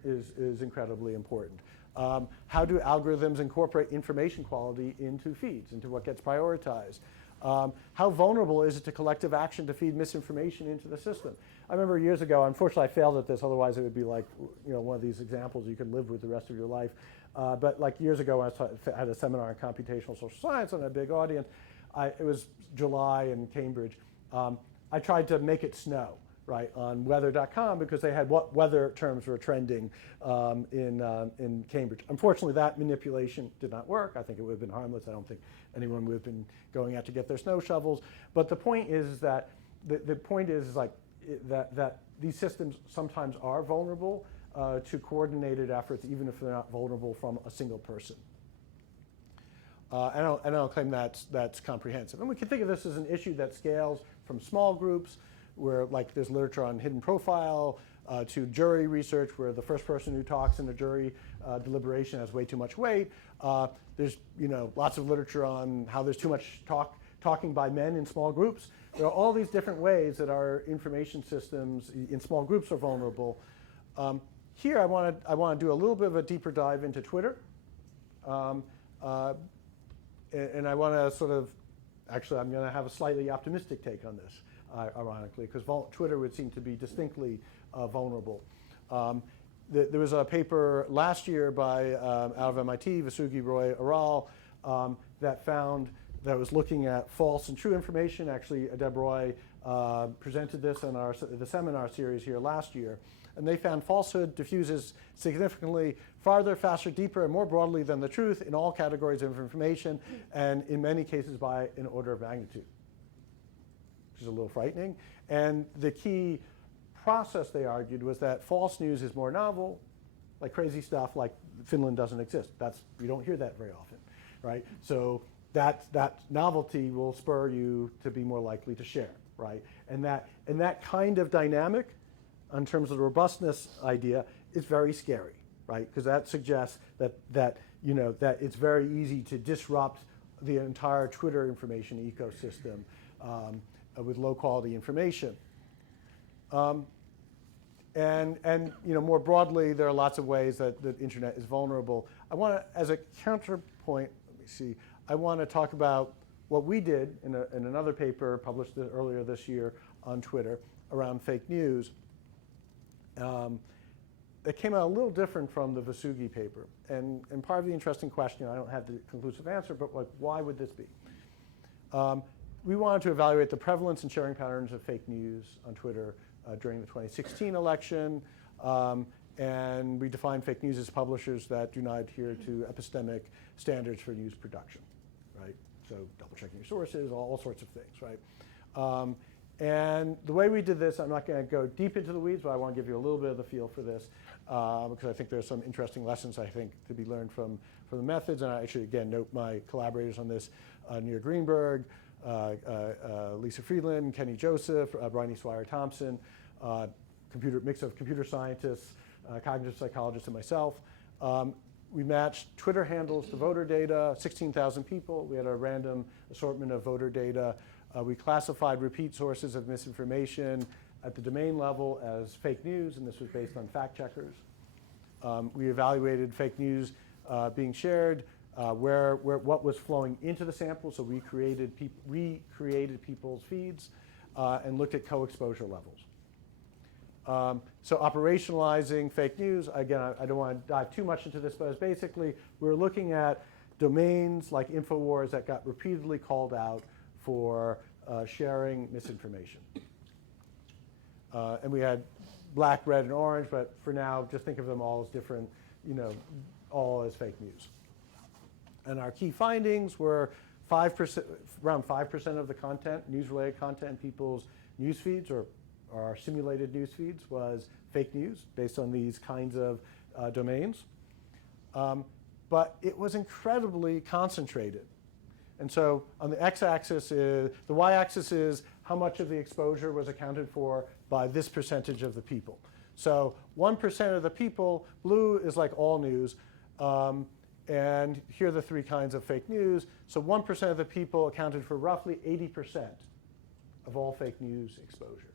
is incredibly important. How do algorithms incorporate information quality into feeds, into what gets prioritized? How vulnerable is it to collective action to feed misinformation into the system? I remember years ago, unfortunately I failed at this, otherwise it would be like one of these examples you can live with the rest of your life. But like years ago when I had a seminar on computational social science on a big audience, it was July in Cambridge. I tried to make it snow, right, on weather.com because they had what weather terms were trending in Cambridge. Unfortunately, that manipulation did not work. I think it would have been harmless. I don't think anyone would have been going out to get their snow shovels. But the point is that that these systems sometimes are vulnerable to coordinated efforts, even if they're not vulnerable from a single person. I don't claim that's comprehensive. And we can think of this as an issue that scales from small groups, where like there's literature on hidden profile, to jury research, where the first person who talks in a jury deliberation has way too much weight. There's lots of literature on how there's too much talking by men in small groups. There are all these different ways that our information systems in small groups are vulnerable. Here I want to do a little bit of a deeper dive into Twitter. And I want to sort of actually, I'm going to have a slightly optimistic take on this, ironically, because Twitter would seem to be distinctly vulnerable. There was a paper last year by out of MIT, Vasugi, Roy, Aral, that was looking at false and true information. Actually, Deb Roy presented this in the seminar series here last year. And they found falsehood diffuses significantly farther, faster, deeper, and more broadly than the truth in all categories of information, and in many cases by an order of magnitude, which is a little frightening. And the key process, they argued, was that false news is more novel, like crazy stuff like Finland doesn't exist. You don't hear that very often, right? So that novelty will spur you to be more likely to share, right? And that kind of dynamic, in terms of the robustness idea, is very scary, right? Because that suggests that it's very easy to disrupt the entire Twitter information ecosystem with low quality information. And more broadly, there are lots of ways that the internet is vulnerable. I want to, as a counterpoint, I want to talk about what we did in another paper published earlier this year on Twitter around fake news. It came out a little different from the Vasugi paper. And part of the interesting question, I don't have the conclusive answer, but why would this be? We wanted to evaluate the prevalence and sharing patterns of fake news on Twitter during the 2016 election. And we defined fake news as publishers that do not adhere to epistemic standards for news production, right? So double checking your sources, all sorts of things, right? And the way we did this, I'm not going to go deep into the weeds, but I want to give you a little bit of the feel for this, because I think there's some interesting lessons, I think, to be learned from the methods. And I actually, again, note my collaborators on this, Nir Greenberg, Lisa Friedland, Kenny Joseph, Bryony Swire-Thompson, mix of computer scientists, cognitive psychologists, and myself. We matched Twitter handles to voter data, 16,000 people. We had a random assortment of voter data. We classified repeat sources of misinformation at the domain level as fake news, and this was based on fact checkers. We evaluated fake news being shared, what was flowing into the sample, so we recreated people's feeds, and looked at co-exposure levels. So operationalizing fake news, again, I don't want to dive too much into this, but it's basically we're looking at domains like InfoWars that got repeatedly called out for sharing misinformation. And we had black, red, and orange, but for now, just think of them all as different, all as fake news. And our key findings were around 5% of the content, news-related content in people's news feeds or our simulated news feeds was fake news based on these kinds of domains. But it was incredibly concentrated. And so on the x-axis, the y-axis is how much of the exposure was accounted for by this percentage of the people. So 1% of the people, blue is like all news. And here are the three kinds of fake news. So 1% of the people accounted for roughly 80% of all fake news exposure.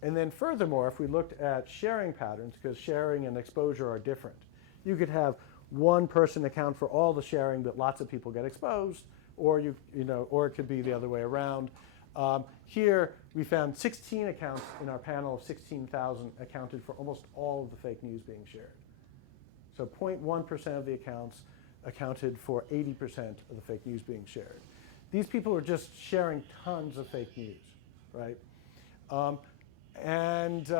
And then furthermore, if we looked at sharing patterns, because sharing and exposure are different, you could have one person account for all the sharing, but lots of people get exposed, or or it could be the other way around. Here we found 16 accounts in our panel of 16,000 accounted for almost all of the fake news being shared. So 0.1% of the accounts accounted for 80% of the fake news being shared. These people are just sharing tons of fake news, right? And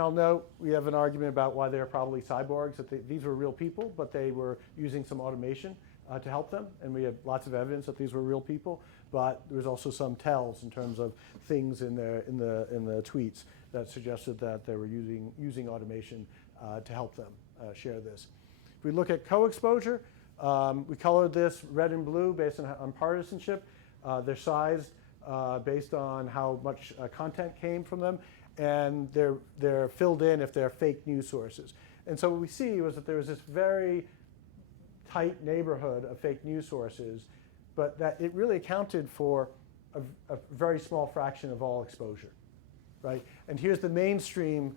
I'll note we have an argument about why they're probably cyborgs, that these were real people, but they were using some automation to help them. And we had lots of evidence that these were real people, but there was also some tells in terms of things in the tweets that suggested that they were using automation to help them share this. If we look at co-exposure, we colored this red and blue based on partisanship. They're sized based on how much content came from them, and they're filled in if they're fake news sources. And so what we see was that there was this very tight neighborhood of fake news sources, but that it really accounted for a very small fraction of all exposure, right? And here's the mainstream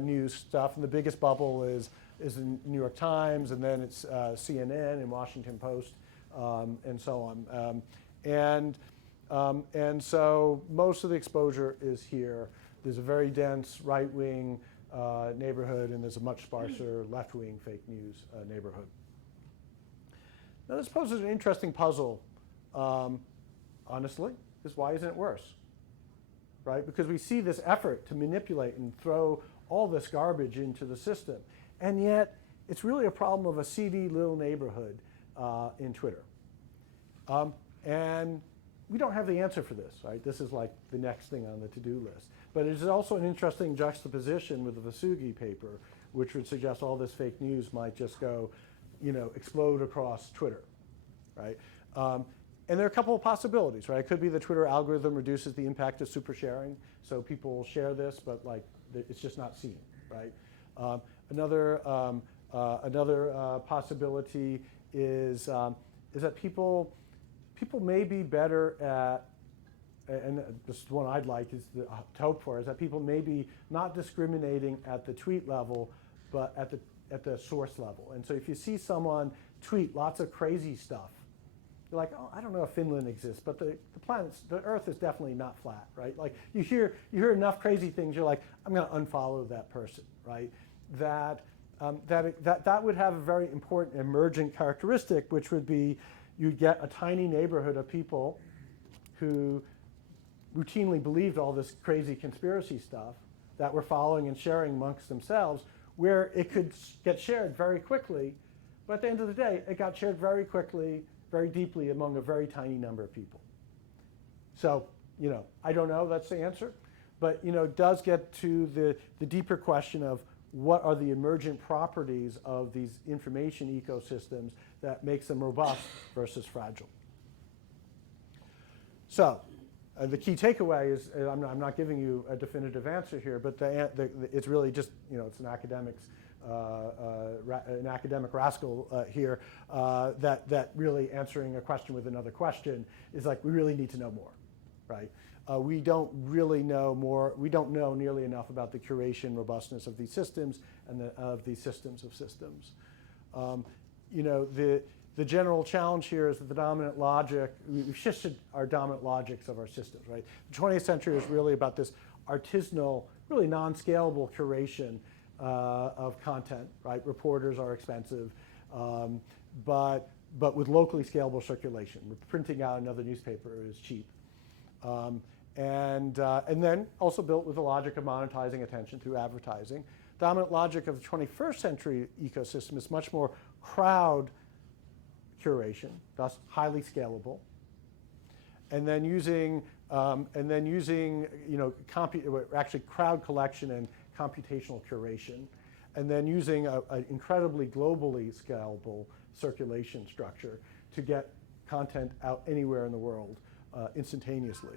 news stuff, and the biggest bubble is the New York Times, and then it's CNN and Washington Post and so on. And so most of the exposure is here. There's a very dense right-wing neighborhood, and there's a much sparser left-wing fake news neighborhood. Now this poses an interesting puzzle, honestly, is why isn't it worse? Right? Because we see this effort to manipulate and throw all this garbage into the system, and yet it's really a problem of a seedy little neighborhood in Twitter. And we don't have the answer for this, right? This is like the next thing on the to-do list. But it is also an interesting juxtaposition with the Vasugi paper, which would suggest all this fake news might just go, explode across Twitter, right? And there are a couple of possibilities, right? It could be the Twitter algorithm reduces the impact of super sharing, so people share this, but like it's just not seen, right? Another possibility is that people may be better at, and this is one I'd like is to hope for, is that people may be not discriminating at the tweet level, but at the source level. And so if you see someone tweet lots of crazy stuff, you're like, oh, I don't know if Finland exists, but the Earth is definitely not flat, right? Like you hear enough crazy things, you're like, I'm going to unfollow that person, right? That would have a very important emergent characteristic, which would be you'd get a tiny neighborhood of people who routinely believed all this crazy conspiracy stuff that were following and sharing amongst themselves, where it could get shared very quickly, but at the end of the day, it got shared very quickly, very deeply among a very tiny number of people. So, I don't know, that's the answer, but it does get to the deeper question of what are the emergent properties of these information ecosystems that makes them robust versus fragile. So, the key takeaway is, I'm not giving you a definitive answer here, but it's really just, it's an academic rascal here that really answering a question with another question is like, we really need to know more, right? We don't really know more. We don't know nearly enough about the curation robustness of these systems and of these systems of systems. The general challenge here is that the dominant logic, we've shifted our dominant logics of our systems, right? The 20th century is really about this artisanal, really non-scalable curation of content, right? Reporters are expensive, but with locally scalable circulation. Printing out another newspaper is cheap. And then also built with the logic of monetizing attention through advertising. Dominant logic of the 21st century ecosystem is much more crowd curation, thus highly scalable, and then using actually crowd collection and computational curation, and then using an incredibly globally scalable circulation structure to get content out anywhere in the world instantaneously.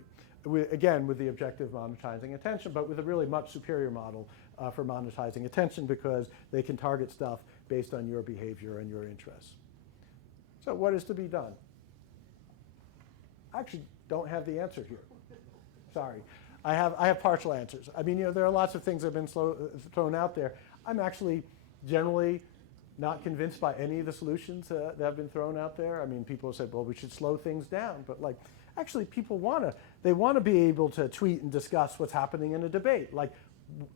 Again, with the objective of monetizing attention, but with a really much superior model for monetizing attention because they can target stuff based on your behavior and your interests. So what is to be done? I actually don't have the answer here. Sorry. I have partial answers. I mean, there are lots of things that have been thrown out there. I'm actually generally not convinced by any of the solutions that have been thrown out there. I mean, people have said, well, we should slow things down. But like, actually, people want to be able to tweet and discuss what's happening in a debate. Like,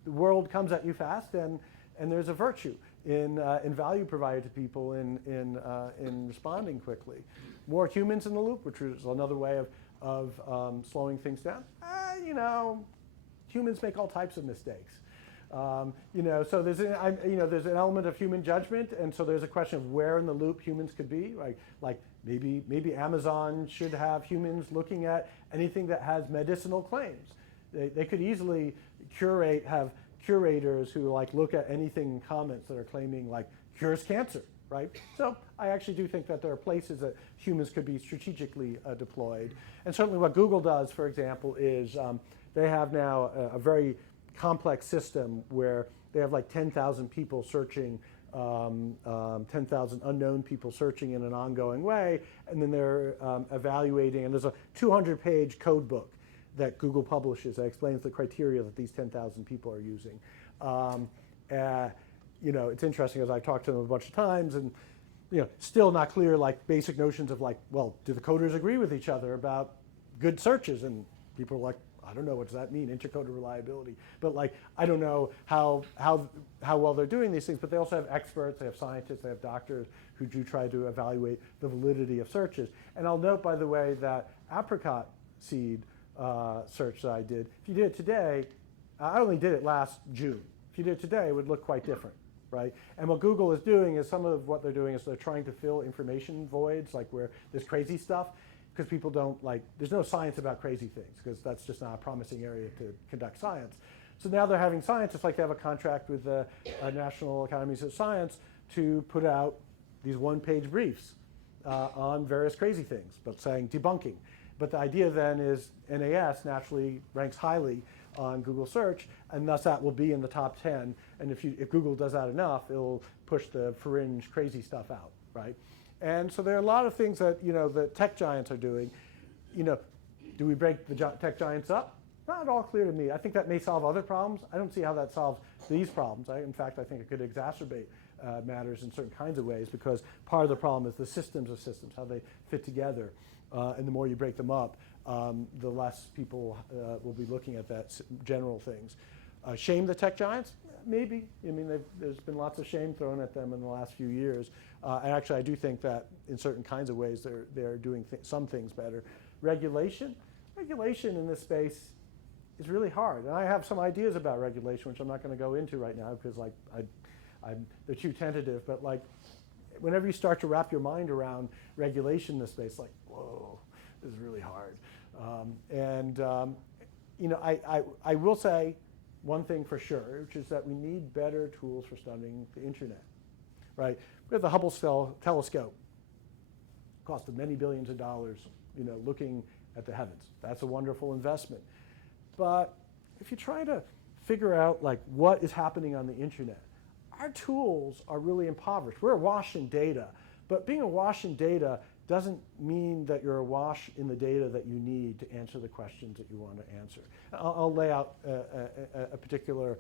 the world comes at you fast, and there's a virtue in value provided to people in responding quickly. More humans in the loop, which is another way of slowing things down. Humans make all types of mistakes. So there's an element of human judgment, and so there's a question of where in the loop humans could be. Like maybe Amazon should have humans looking at anything that has medicinal claims. They could easily have curators who look at anything in comments that are claiming cures cancer, right? So I actually do think that there are places that humans could be strategically deployed. And certainly what Google does, for example, is they have now a very complex system where they have 10,000 people searching, 10,000 unknown people searching in an ongoing way, and then they're evaluating, and there's a 200-page code book that Google publishes that explains the criteria that these 10,000 people are using. It's interesting, as I've talked to them a bunch of times, and still not clear, like basic notions of like, well, do the coders agree with each other about good searches? And people are like, I don't know, what does that mean, intercoder reliability? But like, I don't know how well they're doing these things, but they also have experts, they have scientists, they have doctors who do try to evaluate the validity of searches. And I'll note, by the way, that apricot seed search that I did, if you did it today, I only did it last June. If you did it today, it would look quite different, right? And what Google is doing is, some of what they're doing is they're trying to fill information voids, like where there's crazy stuff, because people don't like, there's no science about crazy things, because that's just not a promising area to conduct science. So now they're having scientists, like they have a contract with the National Academies of Science to put out these one-page briefs on various crazy things, but saying debunking. But the idea then is NAS naturally ranks highly on Google search, and thus that will be in the top 10. And if Google does that enough, it'll push the fringe crazy stuff out, right? And so there are a lot of things that the tech giants are doing. Do we break the tech giants up? Not at all clear to me. I think that may solve other problems. I don't see how that solves these problems. In fact, I think it could exacerbate matters in certain kinds of ways, because part of the problem is the systems of systems, how they fit together. And the more you break them up, the less people will be looking at that general things. Shame the tech giants? Maybe. I mean, there's been lots of shame thrown at them in the last few years. And actually, I do think that in certain kinds of ways, they're doing some things better. Regulation in this space is really hard. And I have some ideas about regulation, which I'm not going to go into right now, because they're too tentative. But like, whenever you start to wrap your mind around regulation in this space, like, whoa, this is really hard. I will say one thing for sure, which is that we need better tools for studying the internet, right? We have the Hubble telescope, cost of many billions of dollars, looking at the heavens. That's a wonderful investment. But if you try to figure out like what is happening on the internet, our tools are really impoverished. We're awash in data, but being awash in data doesn't mean that you're awash in the data that you need to answer the questions that you want to answer. I'll lay out a particular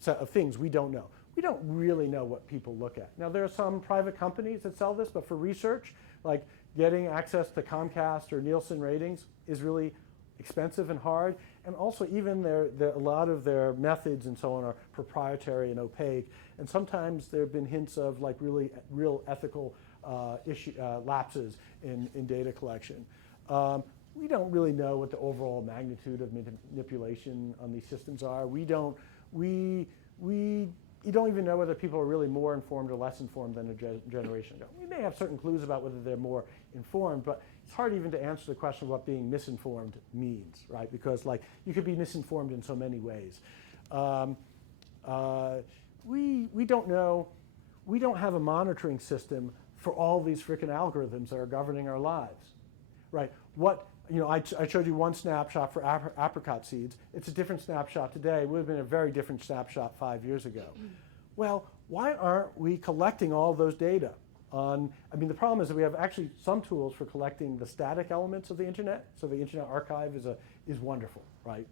set of things we don't know. We don't really know what people look at. Now, there are some private companies that sell this, but for research, like getting access to Comcast or Nielsen ratings is really expensive and hard. And also, even a lot of their methods and so on are proprietary and opaque. And sometimes there have been hints of like real ethical lapses in data collection. We don't really know what the overall magnitude of manipulation on these systems are. You don't even know whether people are really more informed or less informed than a generation ago. We may have certain clues about whether they're more informed, but it's hard even to answer the question of what being misinformed means, right? Because like, you could be misinformed in so many ways. We don't know. We don't have a monitoring system for all these frickin' algorithms that are governing our lives, right? I showed you one snapshot for apricot seeds. It's a different snapshot today. It would have been a very different snapshot 5 years ago. Well, why aren't we collecting all those data? The problem is that we have actually some tools for collecting the static elements of the internet. So the Internet Archive is wonderful, right?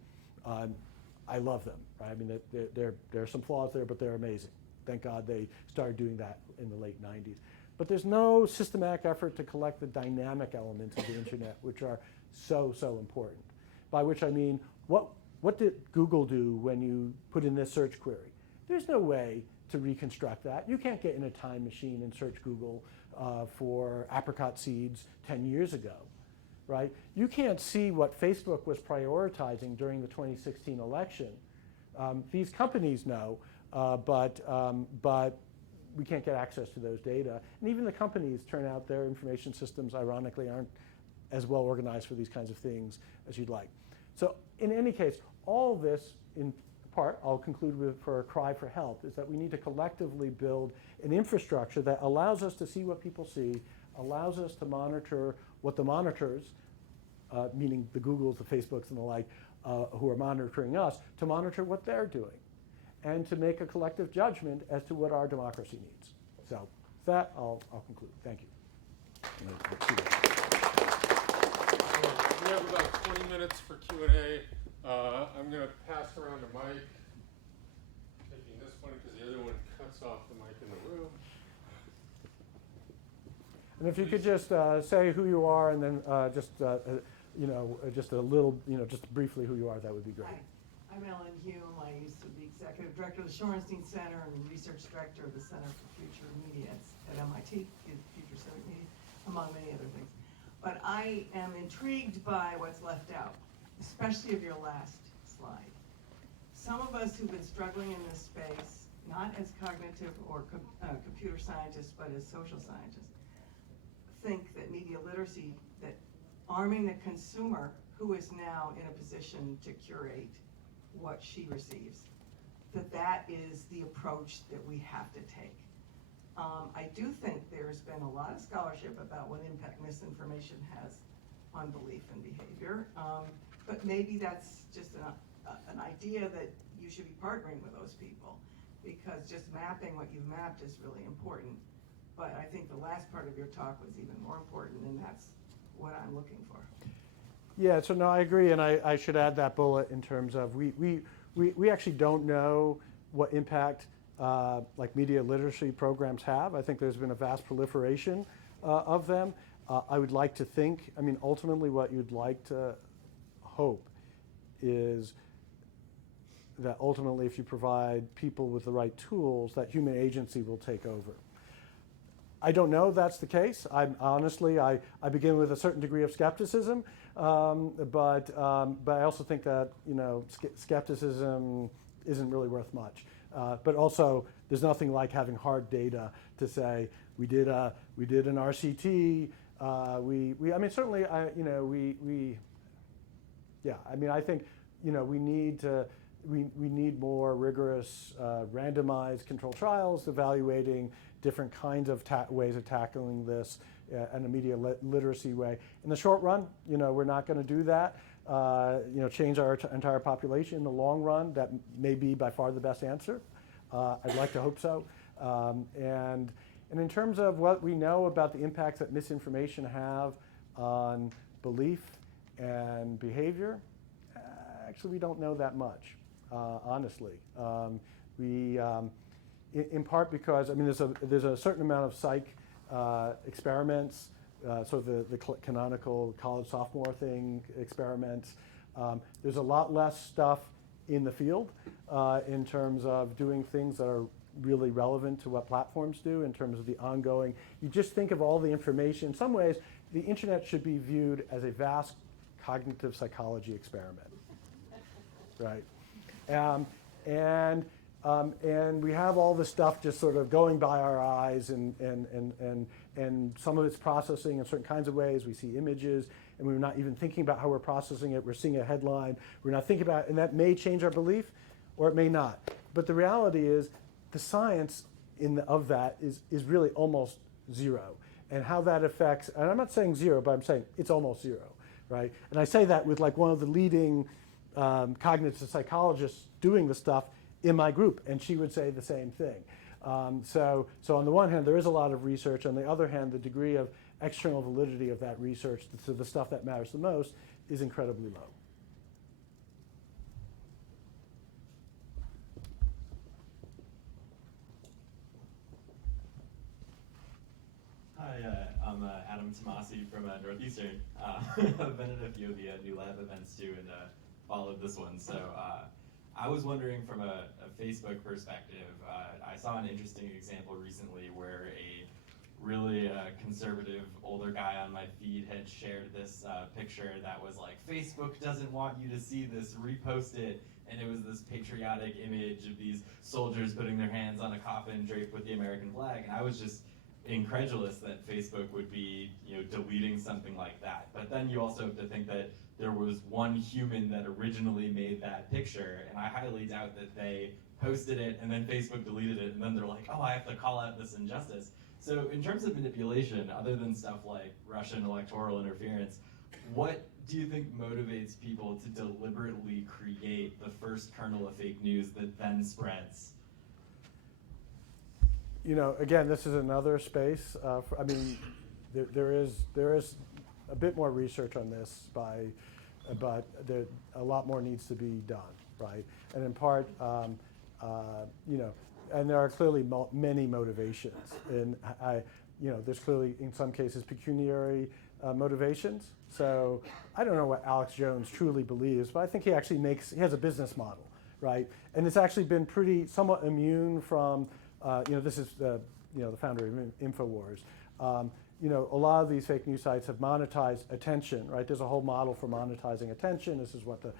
I love them, right? There are some flaws there, but they're amazing. Thank God they started doing that in the late 90s. But there's no systematic effort to collect the dynamic elements of the internet, which are so important. By which I mean, what did Google do when you put in this search query? There's no way to reconstruct that. You can't get in a time machine and search Google for apricot seeds 10 years ago, right? You can't see what Facebook was prioritizing during the 2016 election. These companies know, but we can't get access to those data. And even the companies turn out their information systems, ironically, aren't as well organized for these kinds of things as you'd like. So in any case, all this, in part, I'll conclude with for a cry for help, is that we need to collectively build an infrastructure that allows us to see what people see, allows us to monitor what the monitors, meaning the Googles, the Facebooks, and the like, who are monitoring us, to monitor what they're doing, and to make a collective judgment as to what our democracy needs. So with that, I'll conclude. Thank you. We have about 20 minutes for Q&A. I'm going to pass around the mic, taking this one because the other one cuts off the mic in the room. And if you could just say who you are and then just a little, just briefly who you are, that would be great. Hi, I'm Ellen Hume. I used to be executive director of the Shorenstein Center and research director of the Center for Future Media at MIT, Future Civic Media, among many other things. But I am intrigued by what's left out, especially of your last slide. Some of us who've been struggling in this space, not as cognitive or computer scientists, but as social scientists, think that media literacy, that arming the consumer who is now in a position to curate what she receives, that is the approach that we have to take. I do think there's been a lot of scholarship about what impact misinformation has on belief and behavior, but maybe that's just an idea that you should be partnering with those people, because just mapping what you've mapped is really important. But I think the last part of your talk was even more important, and that's what I'm looking for. Yeah, so no, I agree, and I should add that bullet in terms of we actually don't know what impact like media literacy programs have. I think there's been a vast proliferation of them. I would like to think, I mean, ultimately what you'd like to hope is that ultimately if you provide people with the right tools, that human agency will take over. I don't know if that's the case. Honestly, I begin with a certain degree of skepticism, but I also think that skepticism isn't really worth much. But also, there's nothing like having hard data to say we did an RCT. I mean, certainly, yeah. I mean, I think we need more rigorous randomized controlled trials evaluating different kinds of ways of tackling this in a media literacy way. In the short run, we're not going to do that. Change our entire population. In the long run, that may be by far the best answer. I'd like to hope so. And in terms of what we know about the impacts that misinformation have on belief and behavior, actually we don't know that much, honestly. In part because, I mean, there's a certain amount of psych experiments, sort of the canonical college sophomore thing experiments. There's a lot less stuff in the field in terms of doing things that are really relevant to what platforms do in terms of the ongoing. You just think of all the information. In some ways, the internet should be viewed as a vast cognitive psychology experiment, right? And we have all this stuff just sort of going by our eyes, and some of it's processing in certain kinds of ways. We see images, and we're not even thinking about how we're processing it. We're seeing a headline. We're not thinking about it, and that may change our belief, or it may not. But the reality is, the science of that is really almost zero. And how that affects, and I'm not saying zero, but I'm saying it's almost zero, right? And I say that with like one of the leading cognitive psychologists doing the stuff in my group, and she would say the same thing. So on the one hand, there is a lot of research. On the other hand, the degree of external validity of that research, so the stuff that matters the most, is incredibly low. Hi, I'm Adam Tomasi from Northeastern. I've been at a few of the NULab events too, and followed this one. So I was wondering from a Facebook perspective, I saw an interesting example recently where a really conservative older guy on my feed had shared this picture that was like, Facebook doesn't want you to see this, repost it. And it was this patriotic image of these soldiers putting their hands on a coffin draped with the American flag. And I was just incredulous that Facebook would be, deleting something like that. But then you also have to think that there was one human that originally made that picture, and I highly doubt that they posted it and then Facebook deleted it, and then they're like, oh, I have to call out this injustice. So in terms of manipulation, other than stuff like Russian electoral interference, what do you think motivates people to deliberately create the first kernel of fake news that then spreads? Again, this is another space. I mean, there is a bit more research on this, but a lot more needs to be done, right? And in part, and there are clearly many motivations. And there's clearly, in some cases, pecuniary motivations. So I don't know what Alex Jones truly believes, but I think he actually he has a business model, right? And it's actually been somewhat immune from, this is the founder of InfoWars. A lot of these fake news sites have monetized attention, right? There's a whole model for monetizing attention. This is what the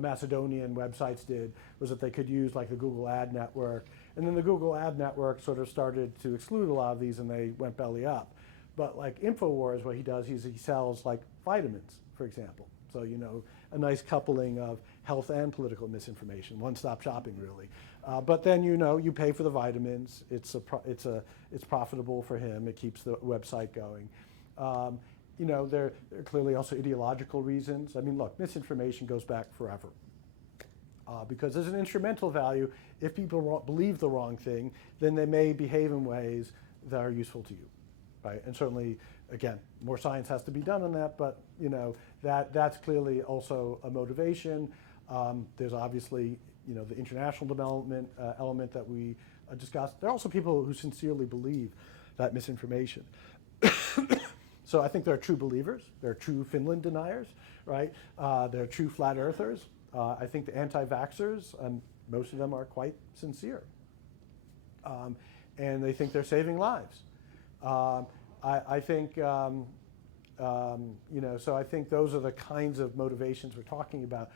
Macedonian websites did, was that they could use like the Google ad network. And then the Google ad network sort of started to exclude a lot of these and they went belly up. But like InfoWars, what he does is he sells like vitamins, for example. So, a nice coupling of health and political misinformation, one-stop shopping really. But then, you pay for the vitamins. It's profitable for him. It keeps the website going. There are clearly also ideological reasons. I mean, look, misinformation goes back forever. Because there's an instrumental value. If people believe the wrong thing, then they may behave in ways that are useful to you, right? And certainly, again, more science has to be done on that, but that's clearly also a motivation. There's obviously, the international development element that we discussed. There are also people who sincerely believe that misinformation. So I think there are true believers. There are true Finland deniers, right? There are true flat earthers. I think the anti-vaxxers, most of them are quite sincere. And they think they're saving lives. I think, so I think those are the kinds of motivations we're talking about.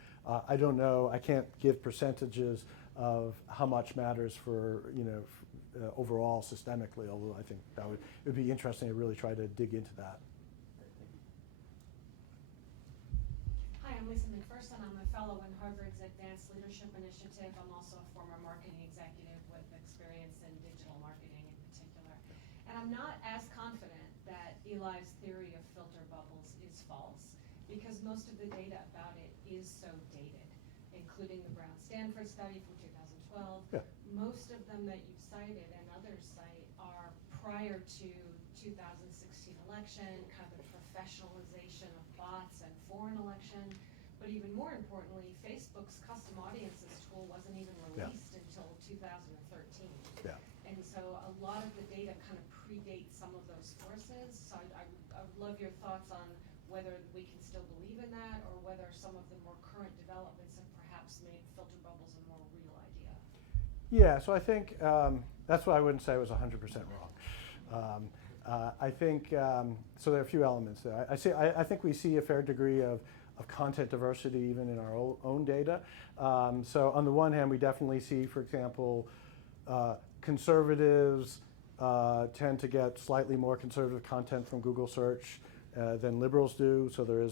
I don't know, I can't give percentages of how much matters for, overall systemically, although I think it would be interesting to really try to dig into that. Hi, I'm Lisa McPherson. I'm a fellow in Harvard's Advanced Leadership Initiative. I'm also a former marketing executive with experience in digital marketing in particular. And I'm not as confident that Eli's theory of filter bubbles is false, because most of the data about it is so dated, including the Brown-Stanford study from 2012. Yeah. Most of them that you've cited and others cite are prior to 2016 election, kind of the professionalization of bots and for an election. But even more importantly, Facebook's custom audiences tool wasn't even released until 2013. Yeah. And so a lot of the data kind of predates some of those forces. So I would love your thoughts on whether we can still believe in that, or whether some of the more current developments have perhaps made filter bubbles a more real idea. Yeah, so I think that's why I wouldn't say it was 100% wrong. I think, so there are a few elements there. I think we see a fair degree of content diversity even in our own data. So on the one hand, we definitely see, for example, conservatives tend to get slightly more conservative content from Google search than liberals do. So there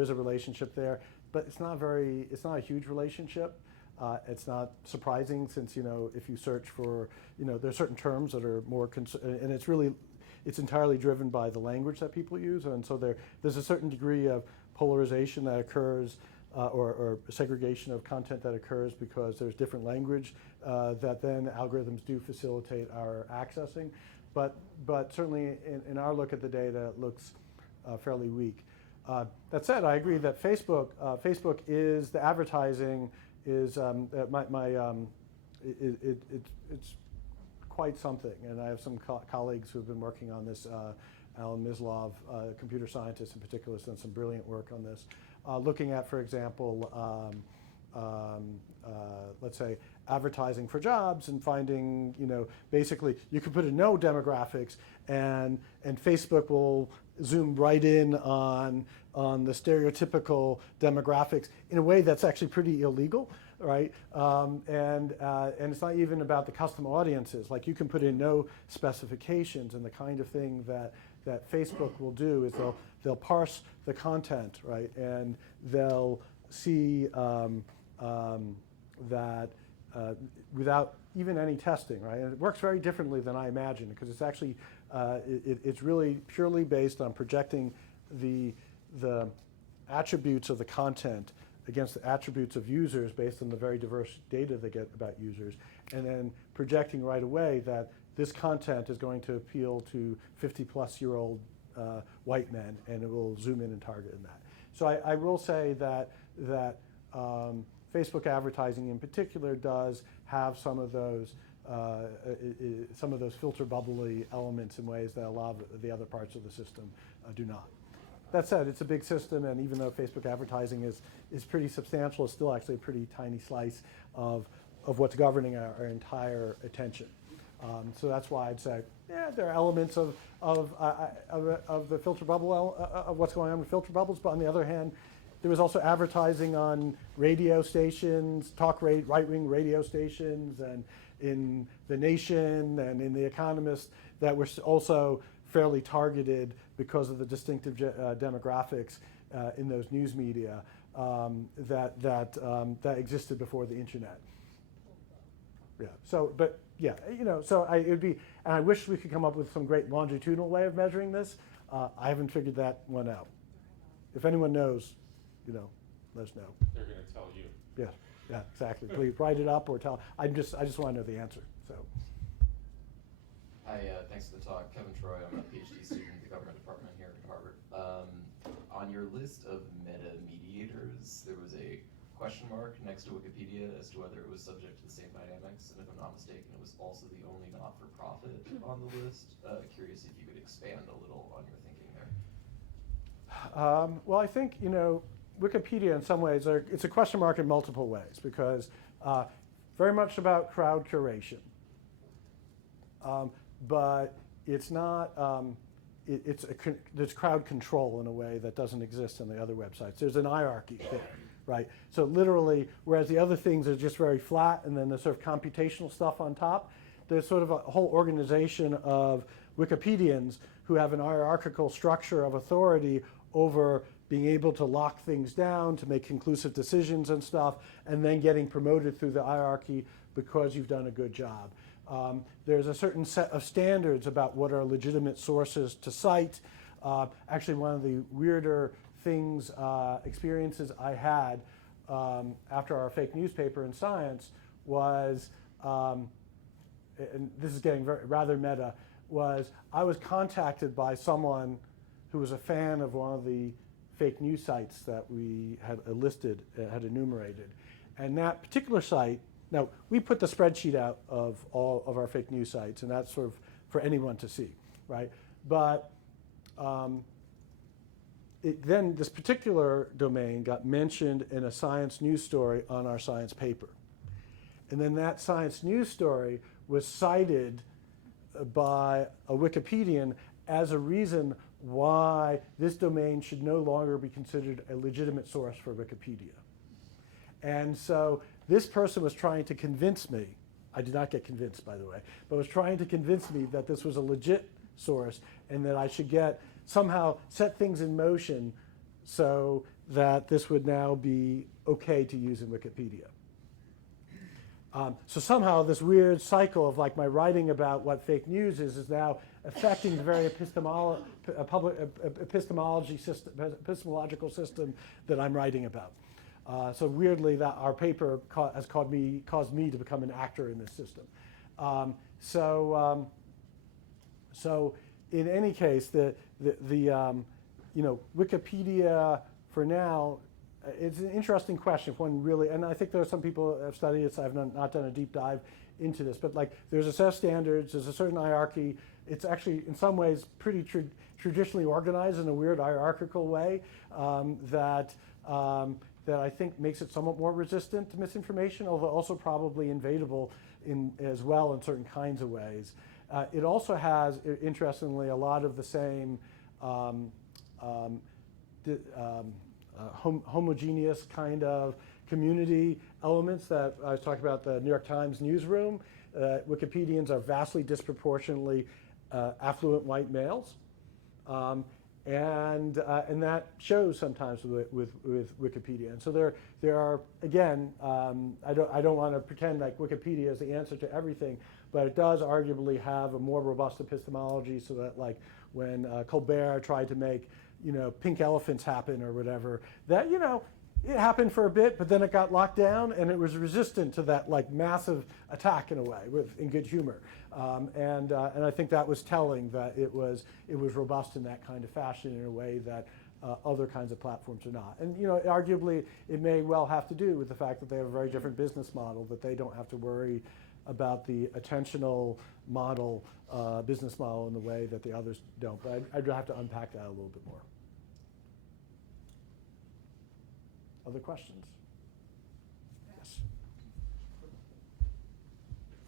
is a relationship there, but it's not a huge relationship. It's not surprising since, if you search for, there are certain terms that are more, and it's entirely driven by the language that people use. And so there's a certain degree of polarization that occurs or segregation of content that occurs because there's different language that then algorithms do facilitate our accessing. But certainly in our look at the data, it looks fairly weak. That said, I agree that Facebook is, the advertising is, it's quite something. And I have some colleagues who have been working on this. Alan Mislov, a computer scientist in particular, has done some brilliant work on this. Looking at, for example, let's say advertising for jobs and finding, basically you could put in no demographics and Facebook will zoom right in on the stereotypical demographics in a way that's actually pretty illegal, right? And it's not even about the custom audiences. Like you can put in no specifications, and the kind of thing that Facebook will do is they'll parse the content, right? And they'll see that without even any testing, right? And it works very differently than I imagined, because it's actually, it's really purely based on projecting the attributes of the content against the attributes of users based on the very diverse data they get about users, and then projecting right away that this content is going to appeal to 50-plus-year-old white men, and it will zoom in and target in that. So I will say that Facebook advertising in particular does have some of those some of those filter bubbly elements in ways that a lot of the other parts of the system do not. That said, it's a big system, and even though Facebook advertising is pretty substantial, it's still actually a pretty tiny slice of what's governing our entire attention. So that's why I'd say, yeah, there are elements of the filter bubble, of what's going on with filter bubbles, but on the other hand, there was also advertising on radio stations, right-wing radio stations, and in The Nation and in The Economist that were also fairly targeted because of the distinctive demographics in those news media that existed before the internet. Yeah. So, but yeah, so it'd be, and I wish we could come up with some great longitudinal way of measuring this. I haven't figured that one out. If anyone knows, let us know. They're going to tell you. Yeah, exactly. Please write it up or tell. I just want to know the answer. So. Hi, thanks for the talk. Kevin Troy, I'm a PhD student at the government department here at Harvard. On your list of meta-mediators, there was a question mark next to Wikipedia as to whether it was subject to the same dynamics, and if I'm not mistaken, it was also the only not-for-profit on the list. Curious if you could expand a little on your thinking there. Well, I think, Wikipedia in some ways, it's a question mark in multiple ways because very much about crowd curation. But it's not, there's crowd control in a way that doesn't exist on the other websites. There's an hierarchy there, right? So literally, whereas the other things are just very flat and then there's sort of computational stuff on top, there's sort of a whole organization of Wikipedians who have an hierarchical structure of authority over being able to lock things down, to make conclusive decisions and stuff, and then getting promoted through the hierarchy because you've done a good job. There's a certain set of standards about what are legitimate sources to cite. Actually, one of the weirder things, experiences I had after our fake newspaper in Science was, and this is getting rather meta, was I was contacted by someone who was a fan of one of the fake news sites that we had listed, had enumerated. And that particular site, now we put the spreadsheet out of all of our fake news sites, and that's sort of for anyone to see, right? But then this particular domain got mentioned in a science news story on our science paper. And then that science news story was cited by a Wikipedian as a reason why this domain should no longer be considered a legitimate source for Wikipedia. And so this person was trying to convince me, I did not get convinced, by the way, but was trying to convince me that this was a legit source and that I should somehow set things in motion so that this would now be okay to use in Wikipedia. So somehow this weird cycle of like my writing about what fake news is now affecting the very epistemological system that I'm writing about. So weirdly, that our paper has caused me to become an actor in this system. So in any case, Wikipedia for now. It's an interesting question. If one really, and I think there are some people that have studied it, so I've not done a deep dive into this, but like there's a set of standards, there's a certain hierarchy. It's actually, in some ways, pretty traditionally organized in a weird hierarchical way that I think makes it somewhat more resistant to misinformation, although also probably invadable as well in certain kinds of ways. It also has, interestingly, a lot of the same homogeneous kind of community elements that I was talking about, the New York Times newsroom. Wikipedians are vastly disproportionately affluent white males. And that shows sometimes with Wikipedia. And so there are, again, I don't want to pretend like Wikipedia is the answer to everything, but it does arguably have a more robust epistemology so that like when Colbert tried to make pink elephants happen or whatever, that, it happened for a bit, but then it got locked down and it was resistant to that like massive attack in a way, in good humor. And I think that was telling that it was robust in that kind of fashion in a way that other kinds of platforms are not. And arguably it may well have to do with the fact that they have a very different business model, that they don't have to worry about the attentional model, business model in the way that the others don't. But I'd have to unpack that a little bit more. Other questions? Yes.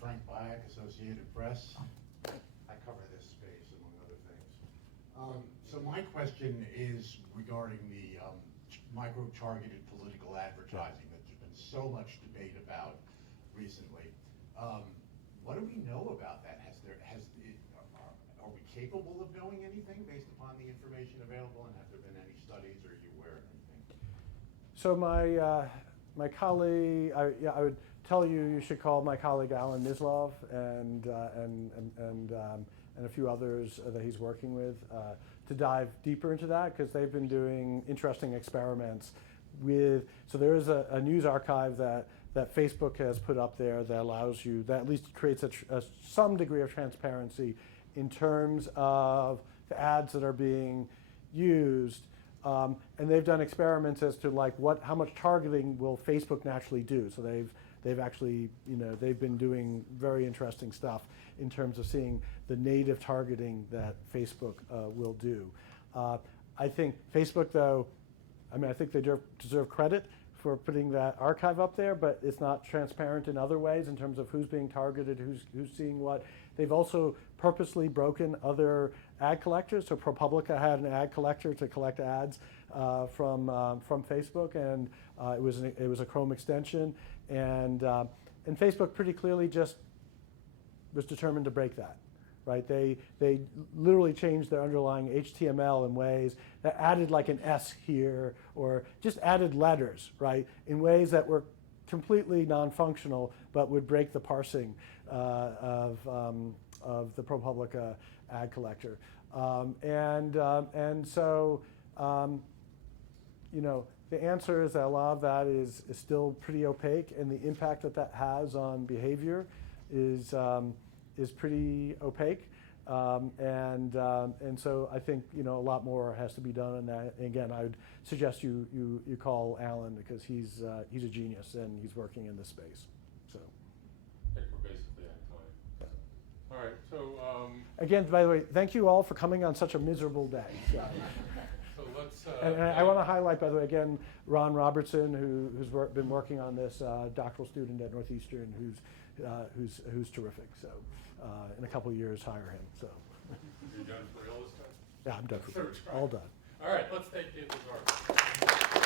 Frank Bayek, Associated Press. I cover this space, among other things. So my question is regarding the micro-targeted political advertising that there's been so much debate about recently. What do we know about that? Are we capable of knowing anything based upon the information available, and have there been any studies, or are you aware of anything? So my colleague, I would tell you should call my colleague Alan Mislov and a few others that he's working with to dive deeper into that, because they've been doing interesting experiments with. So there is a news archive that Facebook has put up there that allows you, that at least creates some degree of transparency in terms of the ads that are being used. And they've done experiments as to like how much targeting will Facebook naturally do. So they've actually, they've been doing very interesting stuff in terms of seeing the native targeting that Facebook will do. I think Facebook, though, I think they deserve credit for putting that archive up there, but it's not transparent in other ways in terms of who's being targeted, who's seeing what. They've also purposely broken other ad collectors. So ProPublica had an ad collector to collect ads from Facebook, and it was a Chrome extension, and Facebook pretty clearly just was determined to break that. Right? They literally changed their underlying HTML in ways that added like an S here, or just added letters, right? In ways that were completely non-functional, but would break the parsing of the ProPublica ad collector. And so, the answer is that a lot of that is still pretty opaque, and the impact that has on behavior is pretty opaque, and so I think a lot more has to be done on that. And again, I would suggest you call Alan, because he's a genius and he's working in this space. So I think we're basically at time. All right, so again, by the way, thank you all for coming on such a miserable day. So, so let's. and I want to highlight, by the way, again, Ron Robertson, who's been working on this, doctoral student at Northeastern, who's terrific. So. In a couple of years, hire him. So. You're done for real this time? Yeah, I'm done for Third try. all done. All right, let's take David Garber.